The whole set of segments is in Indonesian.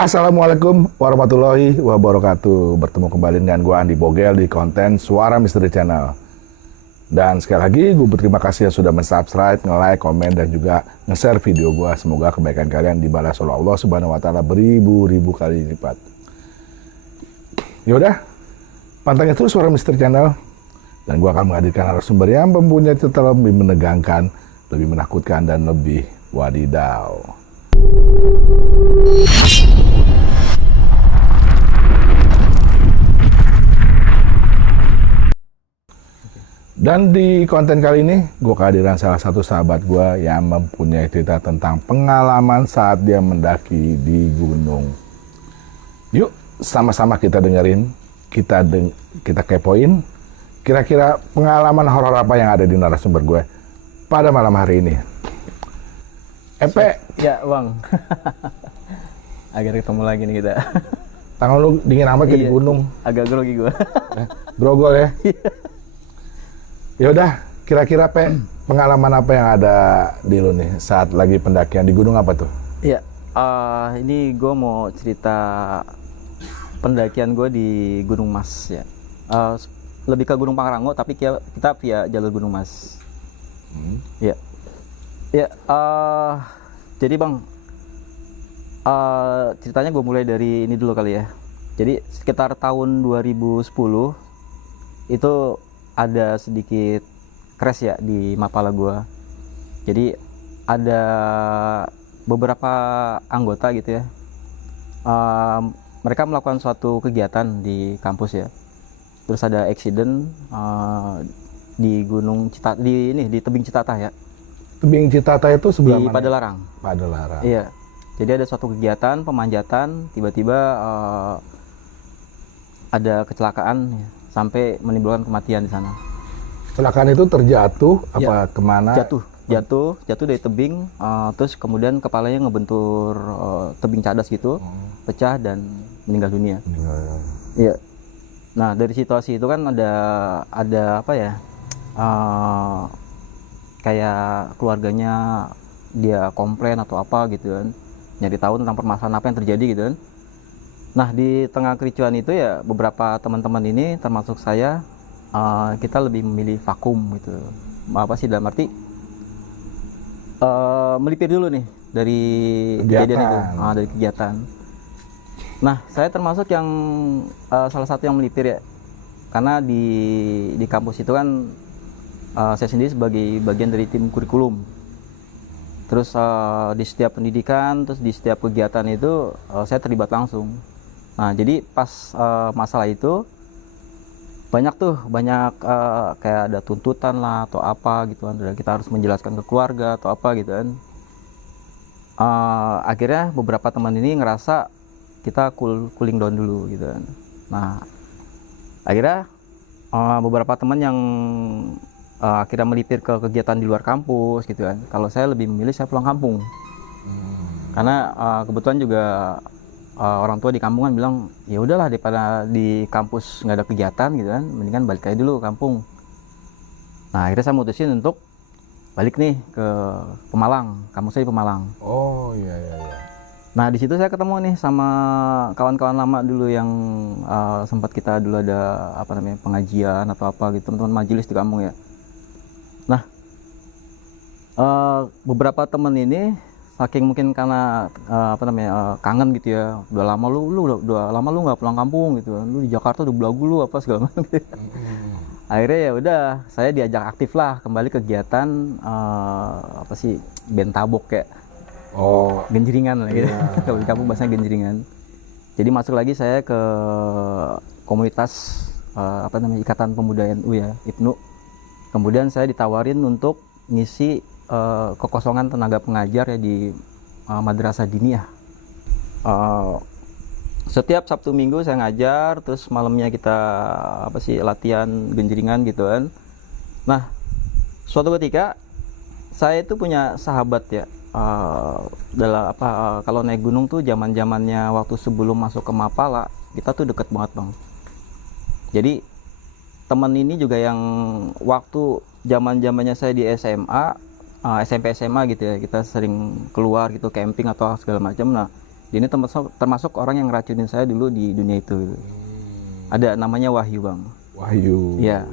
Assalamualaikum warahmatullahi wabarakatuh. Bertemu kembali dengan gue Andi Bogel di konten Suara Misteri Channel. Dan sekali lagi gue berterima kasih yang sudah mensubscribe, nge-like, komen, dan juga nge-share video gue. Semoga kebaikan kalian dibalas oleh Allah Subhanahu Wa Taala beribu-ribu kali lipat. Yaudah, pantengin terus Suara Misteri Channel. Dan gue akan menghadirkan narasumber yang mempunyai cerita lebih menegangkan, lebih menakutkan, dan lebih wadidaw. Dan di konten kali ini, gue kehadiran salah satu sahabat gue yang mempunyai cerita tentang pengalaman saat dia mendaki di gunung. Yuk, sama-sama kita dengerin, kita kepoin, kira-kira pengalaman horor apa yang ada di narasumber gue pada malam hari ini. Epe. Ya, Bang. Agar ketemu lagi nih kita. Tangan lu dingin amat kayak di gunung. Agak grogi gue. Grogol ya. Yaudah, kira-kira pengalaman apa yang ada di lu nih saat lagi pendakian di gunung apa tuh? Iya, ini gue mau cerita pendakian gue di Gunung Mas ya. Lebih ke Gunung Pangrango tapi kita via jalur Gunung Mas. Iya. Ya, jadi Bang, ceritanya gue mulai dari ini dulu kali ya. Jadi sekitar tahun 2010 itu ada sedikit crash ya di Mapala gua. Jadi ada beberapa anggota gitu ya. Mereka melakukan suatu kegiatan di kampus ya. Terus ada accident di di tebing Citatah ya. Tebing Citatah itu sebelah di mana? Padalarang. Padalarang. Iya. Jadi ada suatu kegiatan pemanjatan, tiba-tiba ada kecelakaan ya, sampai menimbulkan kematian di sana. Kecelakaan itu terjatuh apa Ya, kemana? jatuh dari tebing, terus kemudian kepalanya ngebentur tebing cadas gitu, pecah dan meninggal dunia. Iya. Nah dari situasi itu kan ada apa ya? Kayak keluarganya dia komplain atau apa gitu kan, nyari tahu tentang permasalahan apa yang terjadi gitu kan. Nah di tengah kericuan itu ya beberapa teman-teman ini termasuk saya, kita lebih memilih vakum gitu. Apa sih dalam arti melipir dulu nih dari kejadian itu, dari kegiatan. Nah saya termasuk yang salah satu yang melipir ya, karena di kampus itu kan saya sendiri sebagai bagian dari tim kurikulum. Terus di setiap pendidikan, terus di setiap kegiatan itu saya terlibat langsung. Nah jadi pas masalah itu banyak kayak ada tuntutan lah atau apa gitu kan, dan kita harus menjelaskan ke keluarga atau apa gitu kan. Akhirnya beberapa teman ini ngerasa kita cooling down dulu gitu kan. Nah akhirnya beberapa teman yang akhirnya melipir ke kegiatan di luar kampus gitu kan. Kalau saya lebih memilih saya pulang kampung, karena kebetulan juga orang tua di kampung kan bilang ya udahlah daripada di kampus nggak ada kegiatan gitu kan, mendingan balik aja dulu ke kampung. Nah akhirnya saya mutusin untuk balik nih ke Pemalang, kampus saya di Pemalang. Oh iya. Nah di situ saya ketemu nih sama kawan-kawan lama dulu yang sempat kita dulu ada pengajian atau apa gitu, teman-teman majelis di kampung ya. Nah beberapa teman ini saking mungkin karena kangen gitu ya, udah lama lu nggak pulang kampung gitu, lu di Jakarta udah belagu lu apa segala macam gitu. Akhirnya ya udah saya diajak aktif lah kembali kegiatan bentabok kayak genjringan lah gitu. Kalau di kampung bahasanya genjringan. Jadi masuk lagi saya ke komunitas Ikatan Pemuda NU ya, IPNU. Kemudian saya ditawarin untuk ngisi kekosongan tenaga pengajar ya di Madrasah Diniyah. Setiap Sabtu Minggu saya ngajar, terus malamnya kita latihan genjringan gitu kan. Nah, suatu ketika saya itu punya sahabat ya, kalau naik gunung tuh zaman-zamannya waktu sebelum masuk ke Mapala, kita tuh deket banget Bang. Jadi teman ini juga yang waktu zaman-zamannya saya di SMA, SMP SMA gitu ya, kita sering keluar gitu camping atau segala macam. Nah Dia ini termasuk orang yang ngeracunin saya dulu di dunia itu gitu. Ada namanya Wahyu, Bang. Wahyu. Iya.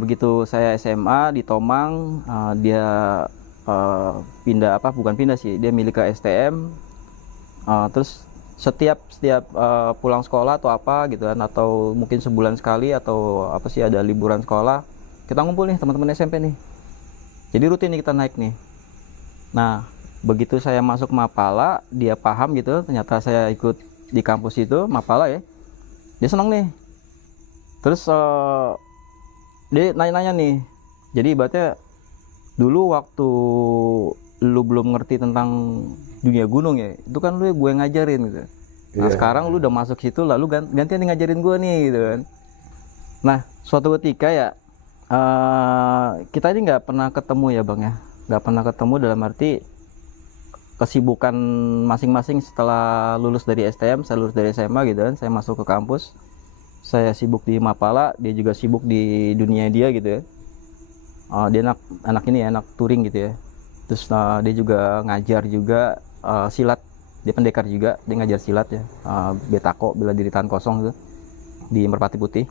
Begitu saya SMA di Tomang, dia pindah bukan pindah sih, dia milih ke STM. Terus setiap pulang sekolah atau apa gitu kan, atau mungkin sebulan sekali atau apa sih ada liburan sekolah, kita ngumpul nih teman-teman SMP nih. Jadi rutin nih kita naik nih. Nah, begitu saya masuk Mapala, dia paham gitu, ternyata saya ikut di kampus itu Mapala ya. Dia seneng nih. Terus dia nanya-nanya nih. Jadi ibaratnya dulu waktu lu belum ngerti tentang dunia gunung ya, itu kan lu gue ngajarin gitu. Nah, sekarang lu udah masuk situ, lalu gantian ngajarin gue nih gitu kan. Nah, suatu ketika ya kita ini nggak pernah ketemu ya Bang ya, nggak pernah ketemu dalam arti kesibukan masing-masing. Setelah lulus dari STM, saya lulus dari SMA gitu kan, saya masuk ke kampus, saya sibuk di Mapala, dia juga sibuk di dunia dia gitu ya. Dia anak touring gitu ya. Terus dia juga ngajar juga silat, dia pendekar juga, dia ngajar silat ya, betako, bela diri tahan kosong gitu di Merpati Putih.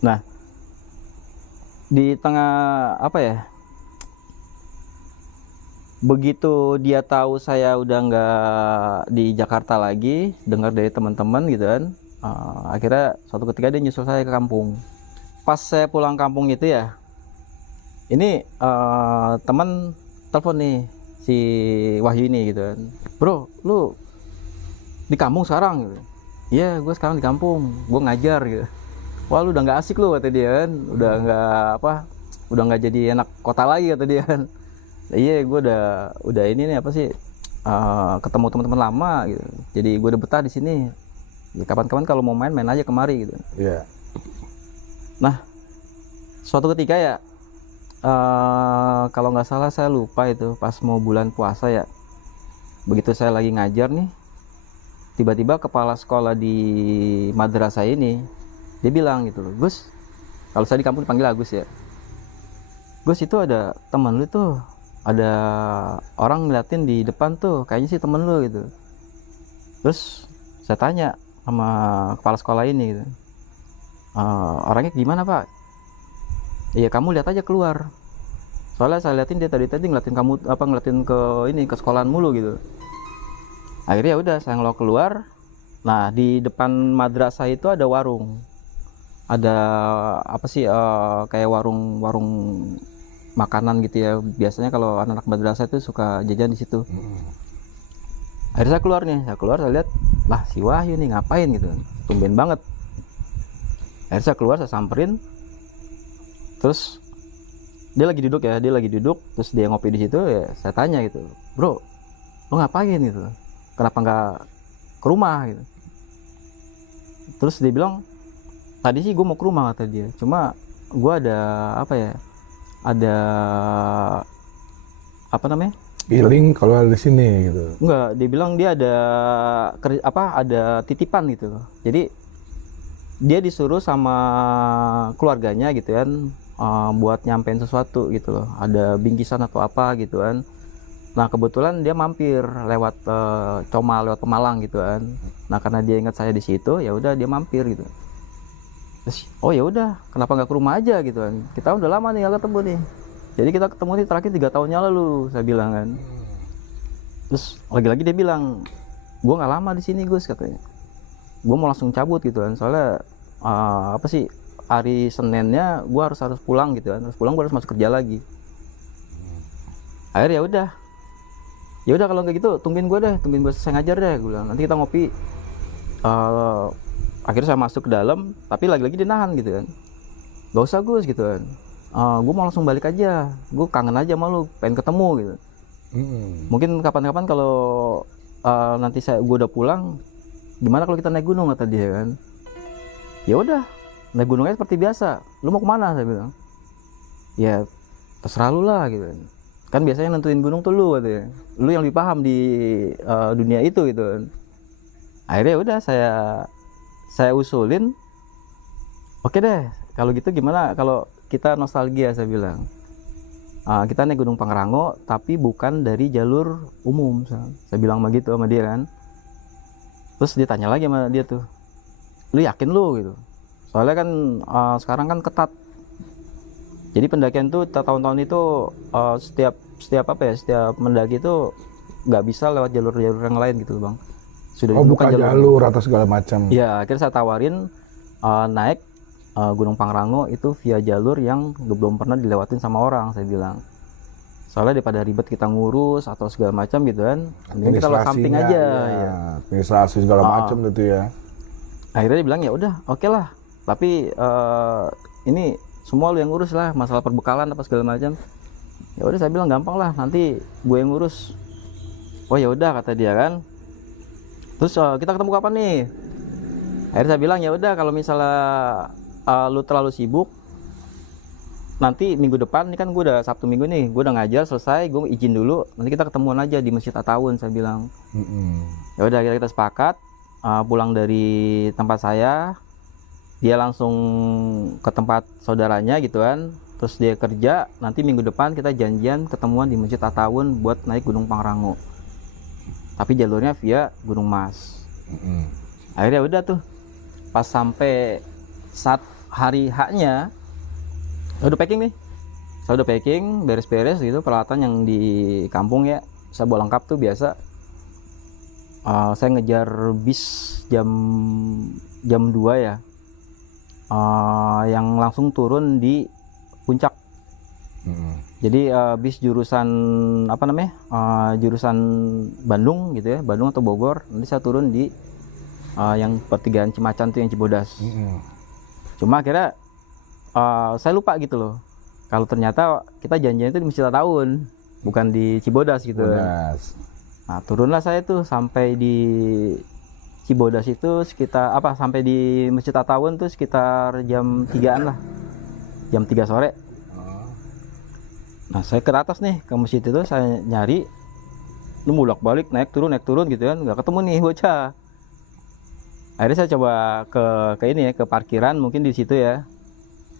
Nah, di tengah apa ya, begitu dia tahu saya udah nggak di Jakarta lagi, dengar dari teman-teman gitu kan, akhirnya suatu ketika dia nyusul saya ke kampung. Pas saya pulang kampung itu ya, ini teman telepon nih si Wahyu ini gitu kan, bro lu di kampung sekarang gitu. Iya, gue sekarang di kampung, gue ngajar gitu. Wah, lu udah nggak asik lu, kata dia kan, udah nggak jadi anak kota lagi, kata dia kan. Iya, gue udah ini nih apa sih, ketemu teman-teman lama gitu, jadi gue udah betah di sini ya, kapan-kapan kalau mau main aja kemari gitu. Iya. Nah, suatu ketika ya, kalau nggak salah saya lupa itu pas mau bulan puasa ya, begitu saya lagi ngajar nih, tiba-tiba kepala sekolah di madrasah ini dia bilang gitu loh, Gus, kalau saya di kampung dipanggil Agus ya, Gus, itu ada teman lu tuh, ada orang ngeliatin di depan tuh, kayaknya sih temen lu gitu. Terus saya tanya sama kepala sekolah ini gitu, orangnya gimana Pak? Iya, kamu lihat aja keluar. Soalnya saya liatin dia tadi ngeliatin kamu ngeliatin ke sekolahan mulu gitu. Akhirnya udah saya ngelok keluar. Nah, di depan madrasah itu ada warung. Ada apa sih, kayak warung makanan gitu ya. Biasanya kalau anak-anak madrasah itu suka jajan di situ. Akhirnya saya keluar nih, saya lihat, lah si Wahyu nih ngapain gitu. Tumben banget. Akhirnya saya keluar, saya samperin. Terus dia lagi duduk, terus dia ngopi di situ ya, saya tanya gitu, bro, lo ngapain gitu, kenapa nggak ke rumah gitu. Terus dia bilang, tadi sih gue mau ke rumah, kata dia, cuma gue ada Feeling kalau ada di sini gitu. Enggak, dia bilang dia ada titipan gitu. Jadi dia disuruh sama keluarganya gitu kan, buat nyampein sesuatu gitu loh, ada bingkisan atau apa gitu kan. Nah, kebetulan dia mampir lewat Comal, lewat Pemalang gitu kan. Nah, karena dia ingat saya di situ, ya udah dia mampir gitu. Terus, oh ya udah, kenapa nggak ke rumah aja gitu kan, kita udah lama nih nggak ketemu nih. Jadi kita ketemu nih terakhir 3 tahun yang lalu, saya bilang kan. Terus lagi-lagi dia bilang, gue nggak lama di sini Gus, katanya, gue mau langsung cabut gitu kan, soalnya hari Seninnya gue harus pulang gitu kan, gue harus masuk kerja lagi. Akhirnya ya udah kalau nggak gitu tungguin gue selesai ngajar deh, gue bilang, nanti kita ngopi. Akhirnya saya masuk ke dalam, tapi lagi-lagi dia nahan gitu kan, gak usah Gus gitu kan, gue mau langsung balik aja, gue kangen aja sama lu, pengen ketemu gitu. Mungkin kapan-kapan kalau nanti gue udah pulang, gimana kalau kita naik gunung, kata dia kan. Ya udah, naik gunungnya seperti biasa, lu mau kemana, saya bilang. Ya terserah lu lah gitu kan, biasanya nentuin gunung tuh lu, katanya, lu yang lebih paham di dunia itu gitu kan. Akhirnya udah saya usulin, oke deh kalau gitu gimana kalau kita nostalgia, saya bilang. kita naik Gunung Pangrango tapi bukan dari jalur umum. Saya bilang begitu sama dia kan. Terus dia tanya lagi sama dia tuh, lu yakin lu gitu? Soalnya kan sekarang kan ketat. Jadi pendakian tuh tahun-tahun itu setiap mendaki itu nggak bisa lewat jalur-jalur yang lain gitu Bang. Sudah buka jalur atau segala macam. Ya, akhirnya saya tawarin naik Gunung Pangrango itu via jalur yang belum pernah dilewatin sama orang, saya bilang. Soalnya daripada ribet kita ngurus atau segala macam gitu kan, mending kita lewat samping aja. Ya. Administrasi segala macam gitu ya. Akhirnya dia bilang ya udah, oke lah. Tapi ini semua lu yang ngurus lah, masalah perbekalan apa segala macam. Ya udah saya bilang gampang lah, nanti gue yang ngurus. Oh ya udah kata dia kan. Terus kita ketemu kapan nih? Akhirnya saya bilang ya udah kalau misalnya lu terlalu sibuk, nanti minggu depan, ini kan gue udah Sabtu Minggu nih, gue udah ngajar selesai, gue izin dulu, nanti kita ketemuan aja di Masjid At-Tawun, saya bilang. Ya udah kita sepakat, pulang dari tempat saya, dia langsung ke tempat saudaranya gitu kan, terus dia kerja, nanti minggu depan kita janjian ketemuan di Masjid At-Tawun buat naik Gunung Pangrango. Tapi jalurnya via Gunung Mas. Akhirnya udah tuh, pas sampai saat hari H-nya, udah packing nih, saya udah packing, beres-beres gitu, peralatan yang di kampung ya, saya bawa lengkap tuh biasa. Saya ngejar bis jam 2 ya, yang langsung turun di puncak. Jadi bis jurusan apa namanya, jurusan Bandung gitu ya, Bandung atau Bogor, nanti saya turun di yang pertigaan Cimacan tuh yang Cibodas. Cuma akhirnya saya lupa gitu loh, kalau ternyata kita janjian itu di Masjid At-Tawun, bukan di Cibodas gitu. Nah turunlah saya tuh sampai di Cibodas itu sekitar sampai di Masjid At-Tawun tuh sekitar jam 3-an lah, jam 3 sore. Nah saya ke atas nih, ke masjid itu saya nyari, lu bolak-balik naik turun gitu kan, nggak ketemu nih bocah. Akhirnya saya coba ke ini ya, ke parkiran mungkin di situ ya.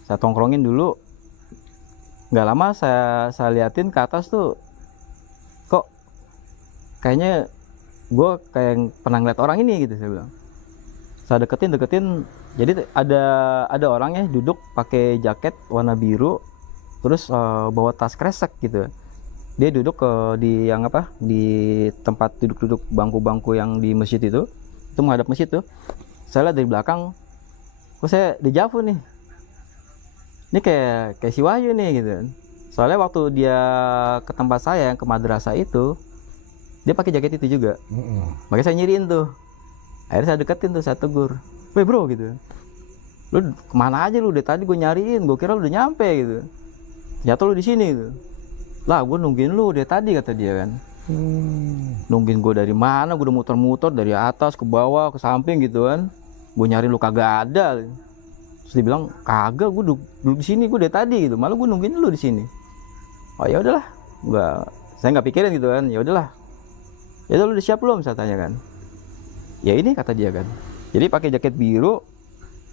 Saya tongkrongin dulu, nggak lama saya liatin ke atas tuh, kok kayaknya gue kayak pernah ngeliat orang ini gitu, saya bilang. Saya deketin, jadi ada orangnya duduk pakai jaket warna biru, terus bawa tas kresek gitu. Dia duduk di tempat duduk bangku-bangku yang di masjid itu menghadap masjid tuh. Saya lihat dari belakang, kok saya dejavu nih. Ini kayak si Wahyu nih gitu. Soalnya waktu dia ke tempat saya yang ke madrasah itu, dia pakai jaket itu juga. Makanya saya nyiriin tuh. Akhirnya saya deketin tuh, saya tegur, "Weh bro," gitu. "Lu kemana aja lu? Dari tadi gue nyariin, gue kira lu udah nyampe gitu. Ternyata lu di sini gitu." "Lah gue nungguin lu dari tadi," kata dia kan. Nungguin gue dari mana? Gue udah muter-muter dari atas ke bawah ke samping gitu kan. Gue nyari lu kagak ada. Terus dia bilang, "Kagak, gue duduk di sini, gue dari tadi gitu. Malah gue nungguin lu di sini." Oh ya udahlah, saya nggak pikirin gitu kan. Ya udahlah. "Ya udah, lu udah siap belum?" saya tanya kan. "Ya ini," kata dia kan. Jadi pakai jaket biru,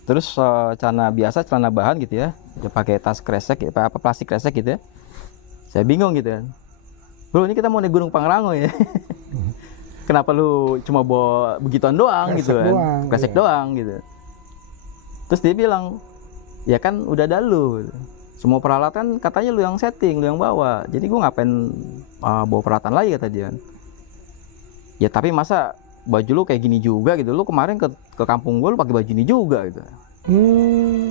terus celana biasa, celana bahan gitu ya. Dia pakai tas kresek, plastik kresek gitu ya. Saya bingung gitu kan. "Bro, ini kita mau naik Gunung Pangrango ya." "Kenapa lu cuma bawa begituan doang?" gitu kan. Kresek doang gitu. Terus dia bilang, "Ya kan udah ada lu. Semua peralatan katanya lu yang setting, lu yang bawa. Jadi gua ngapain bawa peralatan lagi," kata dia. "Ya tapi masa baju lu kayak gini juga gitu. Lu kemarin ke kampung gua lu pakai baju ini juga gitu."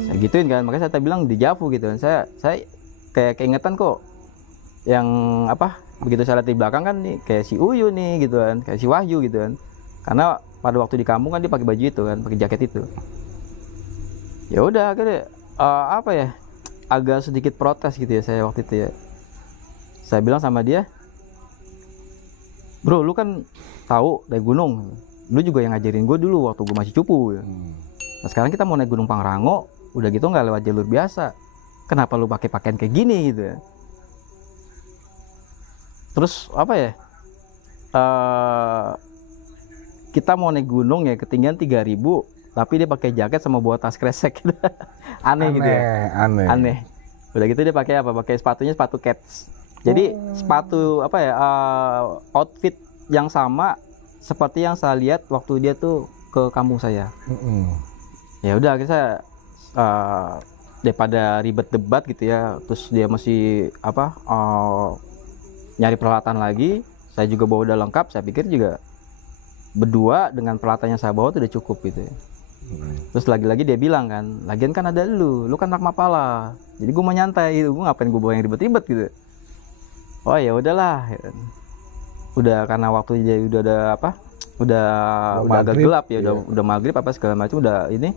Saya gituin kan. Makanya saya bilang dejavu gitu kan. Saya kayak keingetan kok. Yang begitu saya lihat di belakang kan nih kayak si Uyu nih gitu kan, kayak si Wahyu gitu kan. Karena pada waktu di kampung kan dia pakai baju itu kan, pakai jaket itu. Ya udah akhirnya agak sedikit protes gitu ya saya waktu itu ya. Saya bilang sama dia, "Bro, lu kan tahu naik gunung, lu juga yang ngajarin gue dulu waktu gue masih cupu ya. Nah sekarang kita mau naik Gunung Pangrango, udah gitu nggak lewat jalur biasa. Kenapa lu pakai pakaian kayak gini gitu ya?" Terus kita mau naik gunung ya, ketinggian 3000, tapi dia pakai jaket sama bawa tas kresek gitu. Aneh gitu ya. Aneh. Udah gitu dia pakai pakai sepatunya sepatu cats. Jadi sepatu apa ya, outfit yang sama seperti yang saya lihat waktu dia tuh ke kampung saya. Ya udah kita daripada ribet debat gitu ya, terus dia masih apa nyari peralatan lagi, saya juga bawa udah lengkap, saya pikir juga berdua dengan peralatan yang saya bawa itu udah cukup gitu ya. Terus lagi-lagi dia bilang kan, lagian kan ada lu kan anak Mapala, jadi gue mau nyantai gitu, gue ngapain gue bawa yang ribet-ribet gitu. Oh ya udahlah, udah karena waktu dia udah ada apa, udah agak gelap ya, udah maghrib apa segala macam, udah ini,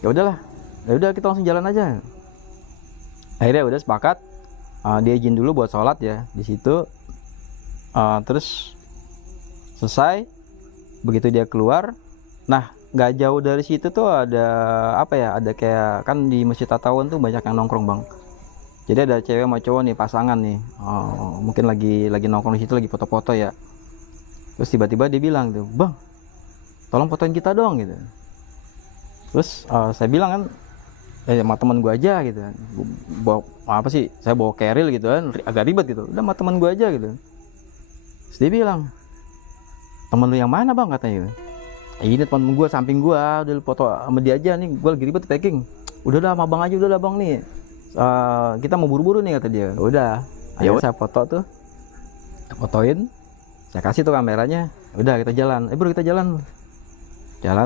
ya udahlah, ya udah kita langsung jalan aja. Akhirnya udah sepakat, dia izin dulu buat sholat ya di situ, terus selesai, begitu dia keluar, nah nggak jauh dari situ tuh ada apa ya, ada kayak kan di Masjid Tatawan tuh banyak yang nongkrong bang. Jadi ada cewek sama cowok nih, pasangan nih, mungkin lagi nongkrong di situ, lagi foto-foto ya. Terus tiba-tiba dia bilang tuh, bang, tolong fotoin kita dong gitu. Terus saya bilang kan, sama teman gue aja gitu kan. Bawa apa sih? Saya bawa keril gitu kan, agak ribet gitu. Udah sama teman gue aja gitu. Terus dia bilang, temen lu yang mana bang katanya gitu. Ini temen gue samping gue, udah foto sama dia aja nih, gue lagi ribet packing. Udah sama bang aja, udah lah bang nih. Kita mau buru-buru nih kata dia. Udah, ayo saya foto tuh, fotoin, saya kasih tuh kameranya. Udah kita jalan, bro kita jalan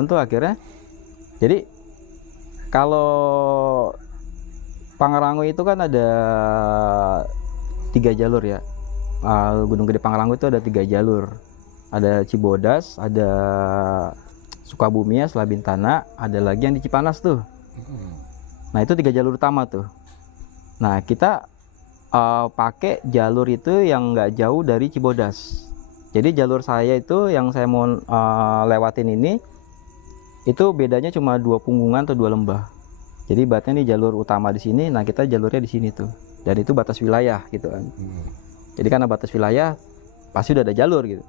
tuh akhirnya. Jadi kalau Pangrango itu kan ada 3 jalur ya. Gunung Gede Pangrango itu ada 3 jalur. Ada Cibodas, ada Sukabumi ya, Selabintana, ada lagi yang di Cipanas tuh. Nah itu 3 jalur utama tuh. Nah kita pakai jalur itu yang nggak jauh dari Cibodas. Jadi jalur saya itu yang saya mau lewatin ini, itu bedanya cuma 2 punggungan atau 2 lembah. Jadi ibaratnya nih jalur utama di sini, nah kita jalurnya di sini tuh. Dan itu batas wilayah gitu kan. Jadi karena batas wilayah pasti udah ada jalur gitu.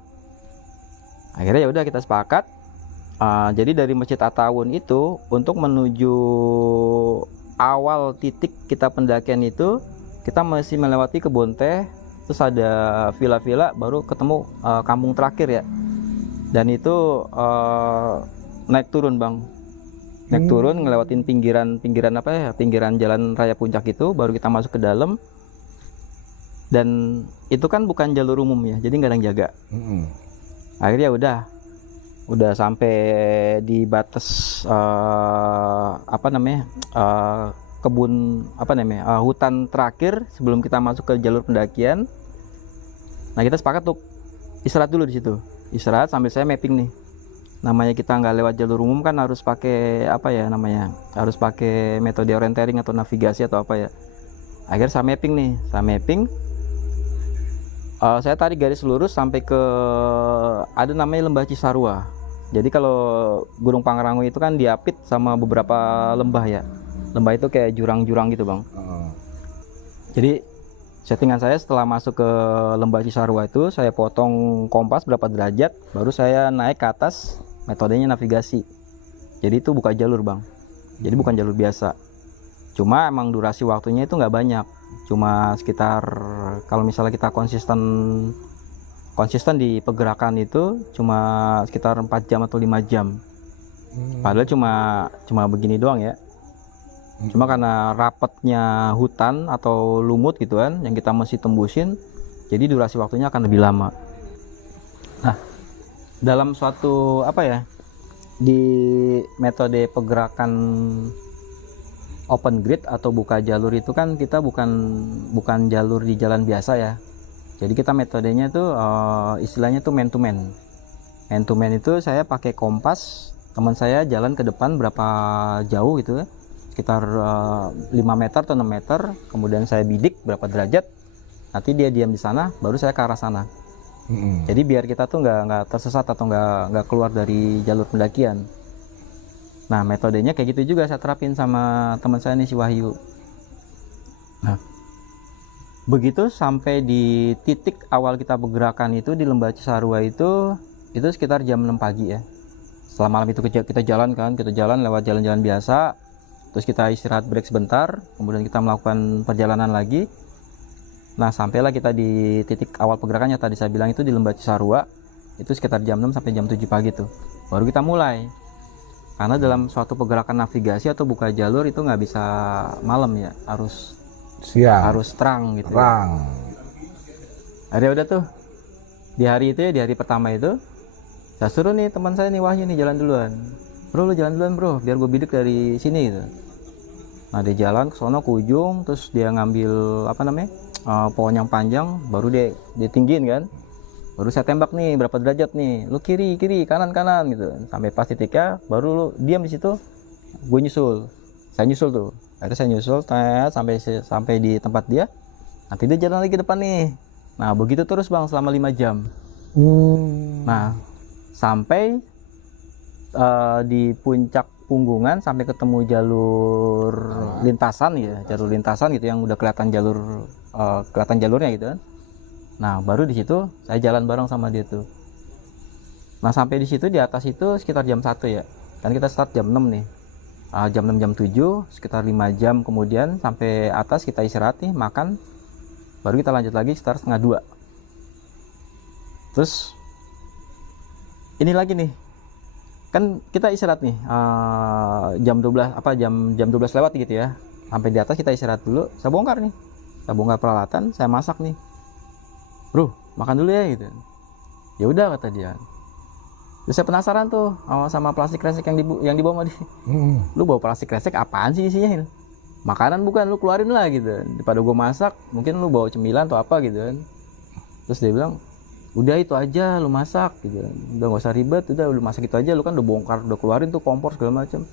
Akhirnya ya udah kita sepakat. Jadi dari Masjid Attawun itu untuk menuju awal titik kita pendakian itu, kita masih melewati kebun teh, terus ada villa-villa, baru ketemu kampung terakhir ya. Dan itu naik turun bang, naik turun ngelewatin pinggiran apa ya, pinggiran jalan raya puncak itu, baru kita masuk ke dalam. Dan itu kan bukan jalur umum ya, jadi nggak ada yang jaga. Akhirnya udah sampai di batas apa namanya, kebun apa namanya, hutan terakhir sebelum kita masuk ke jalur pendakian. Nah kita sepakat untuk istirahat dulu di situ, istirahat sambil saya mapping nih. Namanya kita nggak lewat jalur umum kan harus pakai apa ya namanya, harus pakai metode orientering atau navigasi atau apa ya. Akhirnya saya mapping nih, saya tarik garis lurus sampai ke ada namanya Lembah Cisarua. Jadi kalau Gunung Pangrango itu kan diapit sama beberapa lembah ya. Lembah itu kayak jurang-jurang gitu bang. Jadi settingan saya setelah masuk ke Lembah Cisarua itu, saya potong kompas berapa derajat, baru saya naik ke atas, metodenya navigasi. Jadi itu bukan jalur bang, jadi bukan jalur biasa. Cuma emang durasi waktunya itu nggak banyak, cuma sekitar, kalau misalnya kita konsisten di pergerakan itu cuma sekitar 4 jam atau 5 jam. Padahal cuma begini doang ya. Cuma karena rapatnya hutan atau lumut gitu kan yang kita mesti tembusin, jadi durasi waktunya akan lebih lama. Nah, dalam suatu apa ya, di metode pergerakan open grid atau buka jalur itu kan kita bukan jalur di jalan biasa ya. Jadi kita metodenya tuh istilahnya tuh man to man. Man to man itu saya pakai kompas, teman saya jalan ke depan berapa jauh gitu ya, sekitar 5 meter atau 6 meter, kemudian saya bidik berapa derajat, nanti dia diam di sana, baru saya ke arah sana. Jadi biar kita tuh nggak tersesat atau nggak keluar dari jalur pendakian. Nah metodenya kayak gitu juga saya terapin sama teman saya nih si Wahyu. Nah begitu sampai di titik awal kita bergerakan itu di Lembah Cisarua itu sekitar jam 6 pagi ya. Setelah malam itu kita jalan lewat jalan-jalan biasa, terus kita istirahat break sebentar, kemudian kita melakukan perjalanan lagi. Nah, sampailah kita di titik awal pergerakannya tadi saya bilang itu di Lembah Cisarua. Itu sekitar jam 6 sampai jam 7 pagi tuh. Baru kita mulai. Karena dalam suatu pergerakan navigasi atau buka jalur itu nggak bisa malam ya, harus siang, harus terang gitu. terang. Akhirnya udah tuh. Di hari itu ya, di hari pertama itu saya suruh nih teman saya nih Wahyu nih jalan duluan. Bro, lu jalan duluan bro, biar gue bidik dari sini gitu. Nah dia jalan ke sono ke ujung, terus dia ngambil apa namanya pohon yang panjang, baru dia tinggiin kan, baru saya tembak nih berapa derajat nih, lu kiri kanan gitu, sampai pas titiknya, baru lu diam di situ, gue nyusul, saya nyusul tuh, akhirnya saya nyusul, sampai di tempat dia, nanti dia jalan lagi ke depan nih, nah begitu terus bang selama 5 jam, nah sampai di puncak Punggungan sampai ketemu jalur lintasan ya, jalur lintasan gitu yang udah kelihatan jalurnya gitu kan. Nah, baru di situ saya jalan bareng sama dia tuh. Nah, sampai di situ di atas itu sekitar jam 1 ya. Kan kita start jam 6 nih. Jam 6 jam 7 sekitar 5 jam kemudian sampai atas kita istirahat nih, makan. Baru kita lanjut lagi sekitar setengah 2. Terus ini lagi nih. Kan kita istirahat nih jam 12 jam 12 lewat gitu ya, sampai di atas kita istirahat dulu, saya bongkar peralatan, saya masak nih, bro makan dulu ya gitu. Ya udah kata dia. Terus saya penasaran tuh sama plastik kresek yang dibawa sama dia. Lu bawa plastik kresek apaan sih isinya? Makanan bukan, lu keluarin lah gitu, daripada gue masak mungkin lu bawa cemilan atau apa gitu kan. Terus dia bilang udah itu aja lu masak gitu, udah gak usah ribet, udah lu masak itu aja, lu kan udah bongkar, udah keluarin tuh kompor segala macam.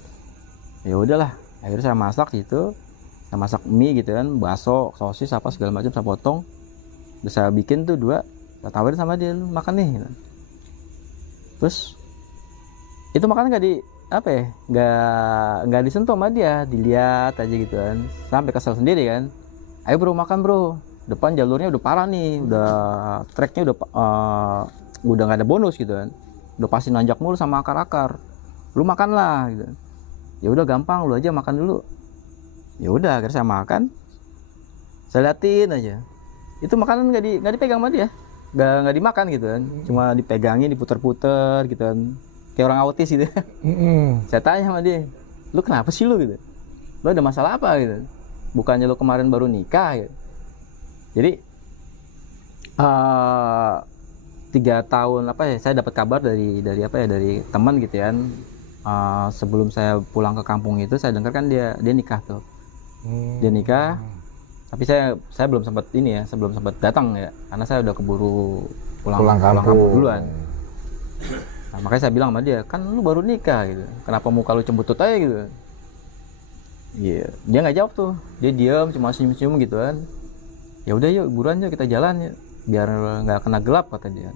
Ya udahlah, akhirnya saya masak gitu, saya masak mie gitu kan, bakso, sosis apa segala macam saya potong, udah saya bikin tuh 2, saya tawarin sama dia, lu makan nih gitu. Terus itu makanan nggak disentuh sama dia, dilihat aja gitu kan, sampai kesel sendiri kan. Ayo bro makan bro, depan jalurnya udah parah nih, udah treknya udah nggak ada bonus gitu kan, udah pasti nanjak mulu sama akar-akar, lu makan lah gitu. Ya udah gampang, lu aja makan dulu. Ya udah akhirnya saya makan, saya liatin aja itu makanan nggak dipegang sama dia, nggak dimakan gitu kan, cuma dipegangin, diputer-puter gitu kan, kayak orang autis gitu. Saya tanya sama dia, lu kenapa sih lu gitu, lu ada masalah apa gitu, bukannya lu kemarin baru nikah gitu. Jadi 3 tahun saya dapat kabar dari teman gitu kan. Sebelum saya pulang ke kampung itu saya dengar kan dia nikah tuh. Dia nikah. Tapi saya belum sempat belum sempat datang ya, karena saya udah keburu pulang kampung duluan. Nah, makanya saya bilang sama dia, kan lu baru nikah gitu, kenapa muka lu cembutut aja gitu. Iya, dia nggak jawab tuh, dia diam cuma senyum-senyum gitu kan. Ya udah yuk buruan yuk kita jalan ya, biar nggak kena gelap kata dia.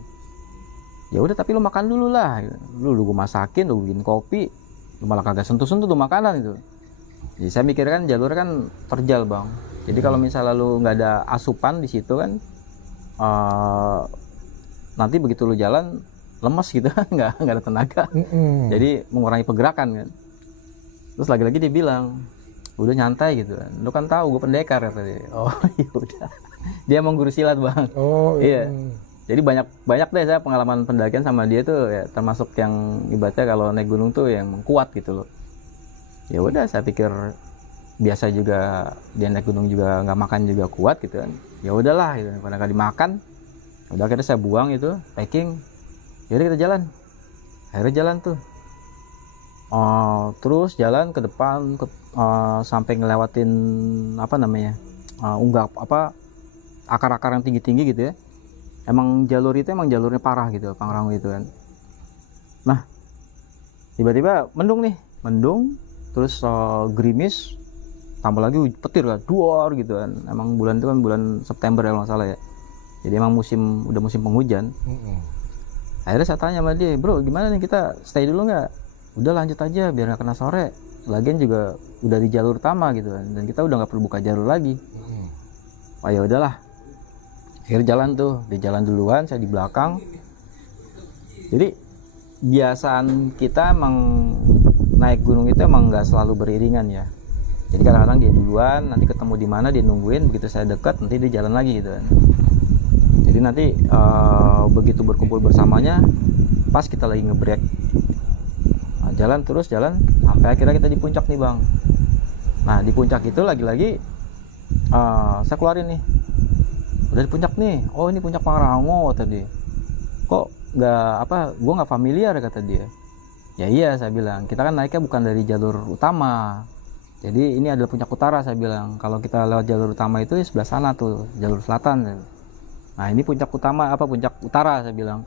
Ya udah tapi lu makan dulu lah gitu. Lu gua masakin, lu bikin kopi, lu malah kagak sentuh-sentuh tuh makanan itu. Jadi saya mikir kan jalur kan terjal bang, jadi kalau misalnya lu nggak ada asupan di situ kan, nanti begitu lu jalan lemes gitu kan, nggak ada tenaga. Jadi mengurangi pergerakan kan. Terus lagi-lagi dia bilang, udah nyantai gitu kan, lu kan tahu gue pendekar kata dia. Oh iya udah, dia emang guru silat bang. Oh iya. Jadi banyak deh saya pengalaman pendakian sama dia tuh ya, termasuk yang ibaratnya kalau naik gunung tuh yang kuat gitu loh. Ya udah saya pikir biasa juga, dia naik gunung juga nggak makan juga kuat gitu kan. Ya udahlah gitu, karena nggak dimakan, udah akhirnya saya buang itu, packing. Yaudah kita jalan. Akhirnya jalan tuh. Terus jalan ke depan sampai ngelewatin akar-akar yang tinggi-tinggi gitu ya. Emang jalurnya parah gitu, Pangrango itu kan. Nah, tiba-tiba mendung, terus gerimis, tambah lagi petir kan, duar gitu kan. Emang bulan itu kan bulan September ya kalau nggak salah ya. Jadi emang udah musim penghujan. Akhirnya saya tanya sama dia, bro gimana nih kita stay dulu nggak? Udah lanjut aja biar nggak kena sore. Lagian juga udah di jalur utama gitu kan, dan kita udah nggak perlu buka jalur lagi. Oh ya udahlah. Akhirnya jalan tuh, di jalan duluan, saya di belakang. Jadi kebiasaan kita emang naik gunung itu emang nggak selalu beriringan ya. Jadi kadang-kadang dia duluan, nanti ketemu di mana dia nungguin, begitu saya dekat nanti dia jalan lagi gitu kan. Jadi nanti begitu berkumpul bersamanya pas kita lagi ngebrek, nah, jalan terus jalan sampai akhirnya kita di puncak nih bang. Nah di puncak itu lagi-lagi saya keluarin nih, udah di puncak nih, oh ini puncak Pangrango kata dia. Kok nggak gue nggak familiar kata dia. Ya iya saya bilang, kita kan naiknya bukan dari jalur utama, jadi ini adalah puncak utara saya bilang. Kalau kita lewat jalur utama itu di sebelah sana tuh, jalur selatan. Nah ini puncak utama puncak utara saya bilang.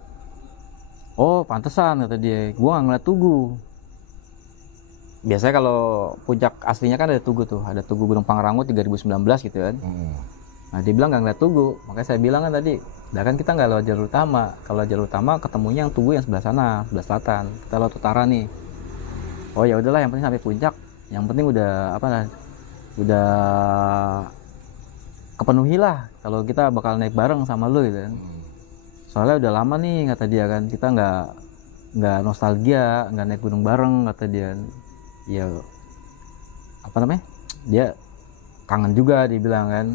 Oh pantesan kata dia, gua nggak ngeliat Tugu. Biasanya kalau puncak aslinya kan ada Tugu tuh, ada Tugu Gunung Pangrango 3019 gitu kan. Nah dia bilang nggak ngeliat Tugu, makanya saya bilang kan tadi, dah kan kita nggak lewat jalur utama. Kalau jalur utama ketemunya yang Tugu yang sebelah sana, sebelah selatan. Kita lewat utara nih. Oh ya udahlah, yang penting sampai puncak. Yang penting udah udah kepenuhi lah kalau kita bakal naik bareng sama lu gitu kan. Soalnya udah lama nih kata dia kan, kita nggak nostalgia, nggak naik gunung bareng kata dia. Ya dia kangen juga dia bilang kan.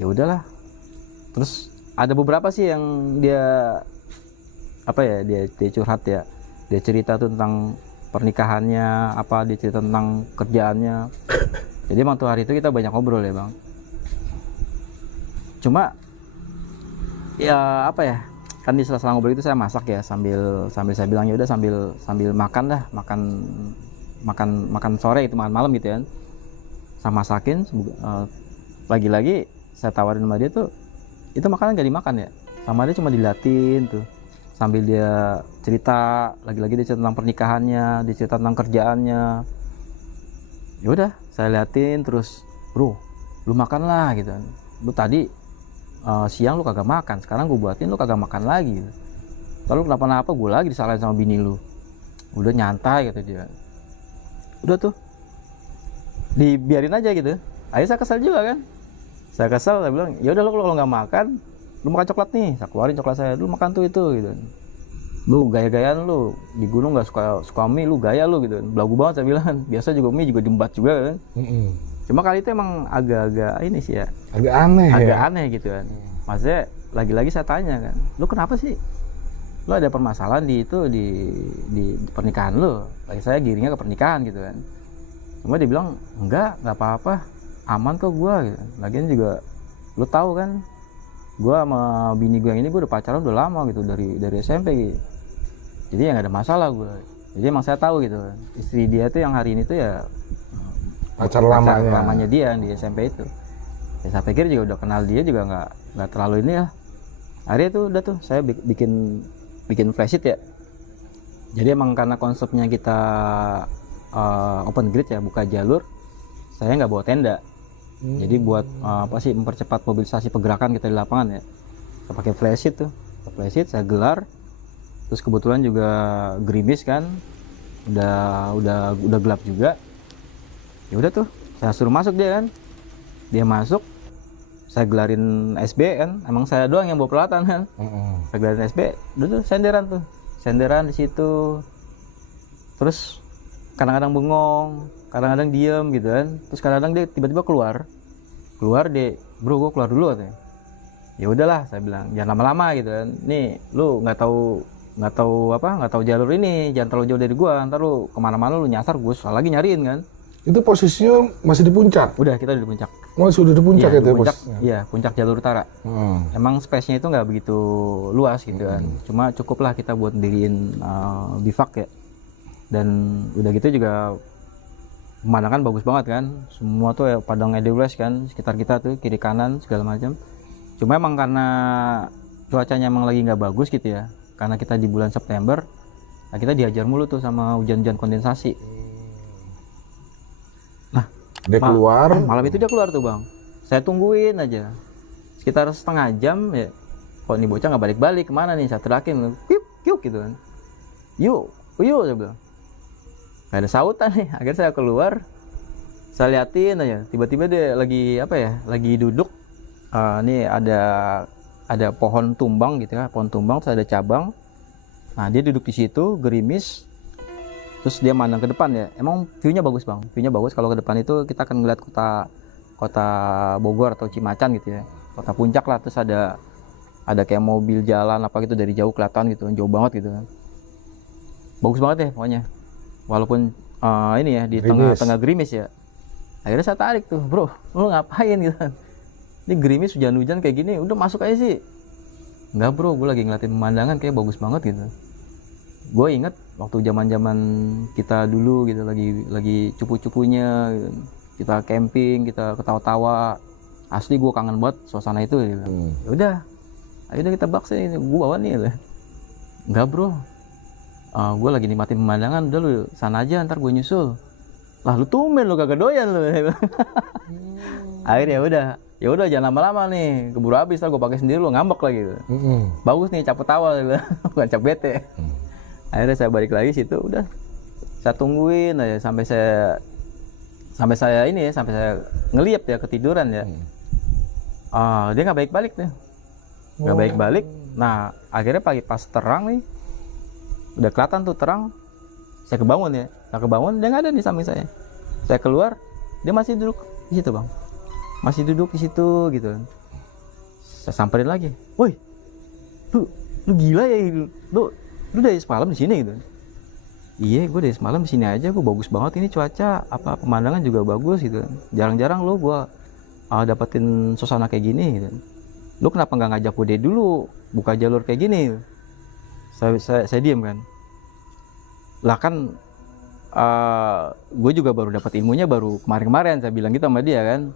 Ya udahlah. Terus ada beberapa sih yang dia dia curhat ya. Dia cerita tuh tentang pernikahannya, dia cerita tentang kerjaannya. Jadi emang tuh hari itu kita banyak ngobrol ya bang. Cuma ya kan di sela-sela ngobrol itu saya masak ya, sambil saya bilang ya udah sambil makan dah, makan sore itu, makan malam gitu kan. Saya masakin, lagi-lagi saya tawarin sama dia tuh, itu makanan gak dimakan ya, sama dia cuma dilatin tuh, sambil dia cerita, lagi-lagi dia cerita tentang pernikahannya, dia cerita tentang kerjaannya. Ya udah saya liatin terus, bro lu makan lah gitu kan, lu tadi siang lu kagak makan, sekarang gue buatin lu kagak makan lagi gitu. Lalu kenapa-napa gue lagi disalahin sama bini lu. Udah nyantai gitu dia, udah tuh dibiarin aja gitu. Akhirnya saya kesel juga kan, saya bilang ya udah lu kalau nggak makan, lu makan coklat nih. Saya keluarin coklat saya, lu makan tuh itu gitu. Lu gaya-gayaan lu di gunung nggak suka mie, lu gaya lu gitu. Belagu banget saya bilang, biasa juga mie juga diembat juga kan. Cuma kali itu emang agak ini sih ya, agak aneh gitu kan. Maksudnya lagi-lagi saya tanya kan, lu kenapa sih, lu ada permasalahan di pernikahan lu? Lagi saya giringnya ke pernikahan gitu kan. Cuma dia bilang enggak apa-apa, aman kok gua gitu. Lagian juga lu tahu kan, gua sama bini gua yang ini gua udah pacaran udah lama gitu, dari SMP gitu. Jadi ya nggak ada masalah gua. Jadi emang saya tahu gitu, istri dia tuh yang hari ini tuh ya pacar lamanya dia di SMP itu. Ya saya pikir juga udah kenal dia juga nggak terlalu ini ya. Akhirnya tuh udah tuh saya bikin flashit ya. Jadi emang karena konsepnya kita open grid ya, buka jalur, saya nggak bawa tenda. Jadi buat mempercepat mobilisasi pergerakan kita di lapangan ya. Saya pakai flashit tuh, saya gelar. Terus kebetulan juga gerimis kan, udah gelap juga. Ya udah tuh saya suruh masuk dia kan, dia masuk, saya gelarin SB kan, emang saya doang yang bawa peralatan kan. Saya gelarin SB, udah tuh senderan di situ. Terus kadang-kadang bengong, kadang-kadang diem gitu kan. Terus kadang-kadang dia tiba-tiba keluar dia, bro gue keluar dulu katanya. Ya udahlah saya bilang, jangan lama-lama gitu kan. Nih lu nggak tahu jalur ini, jangan terlalu jauh dari gua, ntar lu kemana-mana lu nyasar, gue soal lagi nyariin kan. Itu posisinya masih di puncak? Udah, kita udah di puncak. Oh, sudah di puncak ya, itu puncak, iya, puncak jalur utara. Emang space-nya itu nggak begitu luas gitu kan. Cuma cukuplah kita buat diriin bivak ya. Dan udah gitu juga pemandangan bagus banget kan. Semua tuh ya padang Edelweiss kan, sekitar kita tuh kiri kanan segala macam. Cuma emang karena cuacanya emang lagi nggak bagus gitu ya. Karena kita di bulan September, nah kita dihajar mulu tuh sama hujan-hujan kondensasi. Dia keluar. Malam itu dia keluar tuh bang. Saya tungguin aja sekitar setengah jam ya. Kok nih bocah nggak balik-balik, kemana nih? Saya teriakin, yuk gitu kan. Yuk saya bilang. Gak ada sautan nih. Akhirnya saya keluar, saya liatin aja. Tiba-tiba dia lagi lagi duduk. Ini ada pohon tumbang gitu ya, pohon tumbang, terus ada cabang. Nah dia duduk di situ, gerimis. terus dia mandang ke depan ya, emang view-nya bagus bang, view-nya bagus. Kalau ke depan itu kita akan ngeliat kota Bogor atau Cimacan gitu ya, kota puncak lah. Terus ada kayak mobil jalan apa gitu dari jauh kelihatan gitu, jauh banget gitu kan. Bagus banget ya pokoknya, walaupun ini ya di tengah-tengah gerimis ya. Akhirnya saya tarik tuh, bro, lu ngapain gitu kan, ini gerimis hujan-hujan kayak gini, udah masuk aja sih. Enggak bro, gue lagi ngeliatin pemandangan kayak bagus banget gitu. Gue inget waktu zaman kita dulu gitu, lagi cupu-cupunya gitu. Kita camping, kita ketawa-tawa, asli gue kangen banget suasana itu gitu. Ya udah, ayo kita baksa ini, gue bawa nih gitu. Enggak bro, gue lagi nikmatin pemandangan, udah lu sana aja, ntar gue nyusul. Lah lu tumben lu kagak doyan lu. Akhirnya ya udah jangan lama-lama nih, keburu habis, ntar gue pakai sendiri, lu ngambek lagi gitu. Bagus nih, cap tawa gitu. Bukan cap bete. Akhirnya saya balik lagi situ, udah saya tungguin aja sampai saya ngeliat ya, ketiduran ya. Dia nggak balik-balik nih, nggak balik-balik. Nah akhirnya pagi pas terang nih, udah kelihatan tuh terang, saya kebangun ya. Saya kebangun, dia nggak ada di samping saya. Saya keluar, dia masih duduk di situ bang, masih duduk di situ gitu. Saya samperin lagi, woi, lu gila ya, lu dari semalam di sini gitu. Iya, gue dari semalam di sini aja, gue bagus banget ini cuaca, apa pemandangan juga bagus gitu. Jarang-jarang lo gue dapetin suasana kayak gini gitu. Lu kenapa nggak ngajak gue dari dulu, buka jalur kayak gini? Saya diem kan. Lah kan gue juga baru dapat ilmunya baru kemarin-kemarin, saya bilang gitu sama dia kan.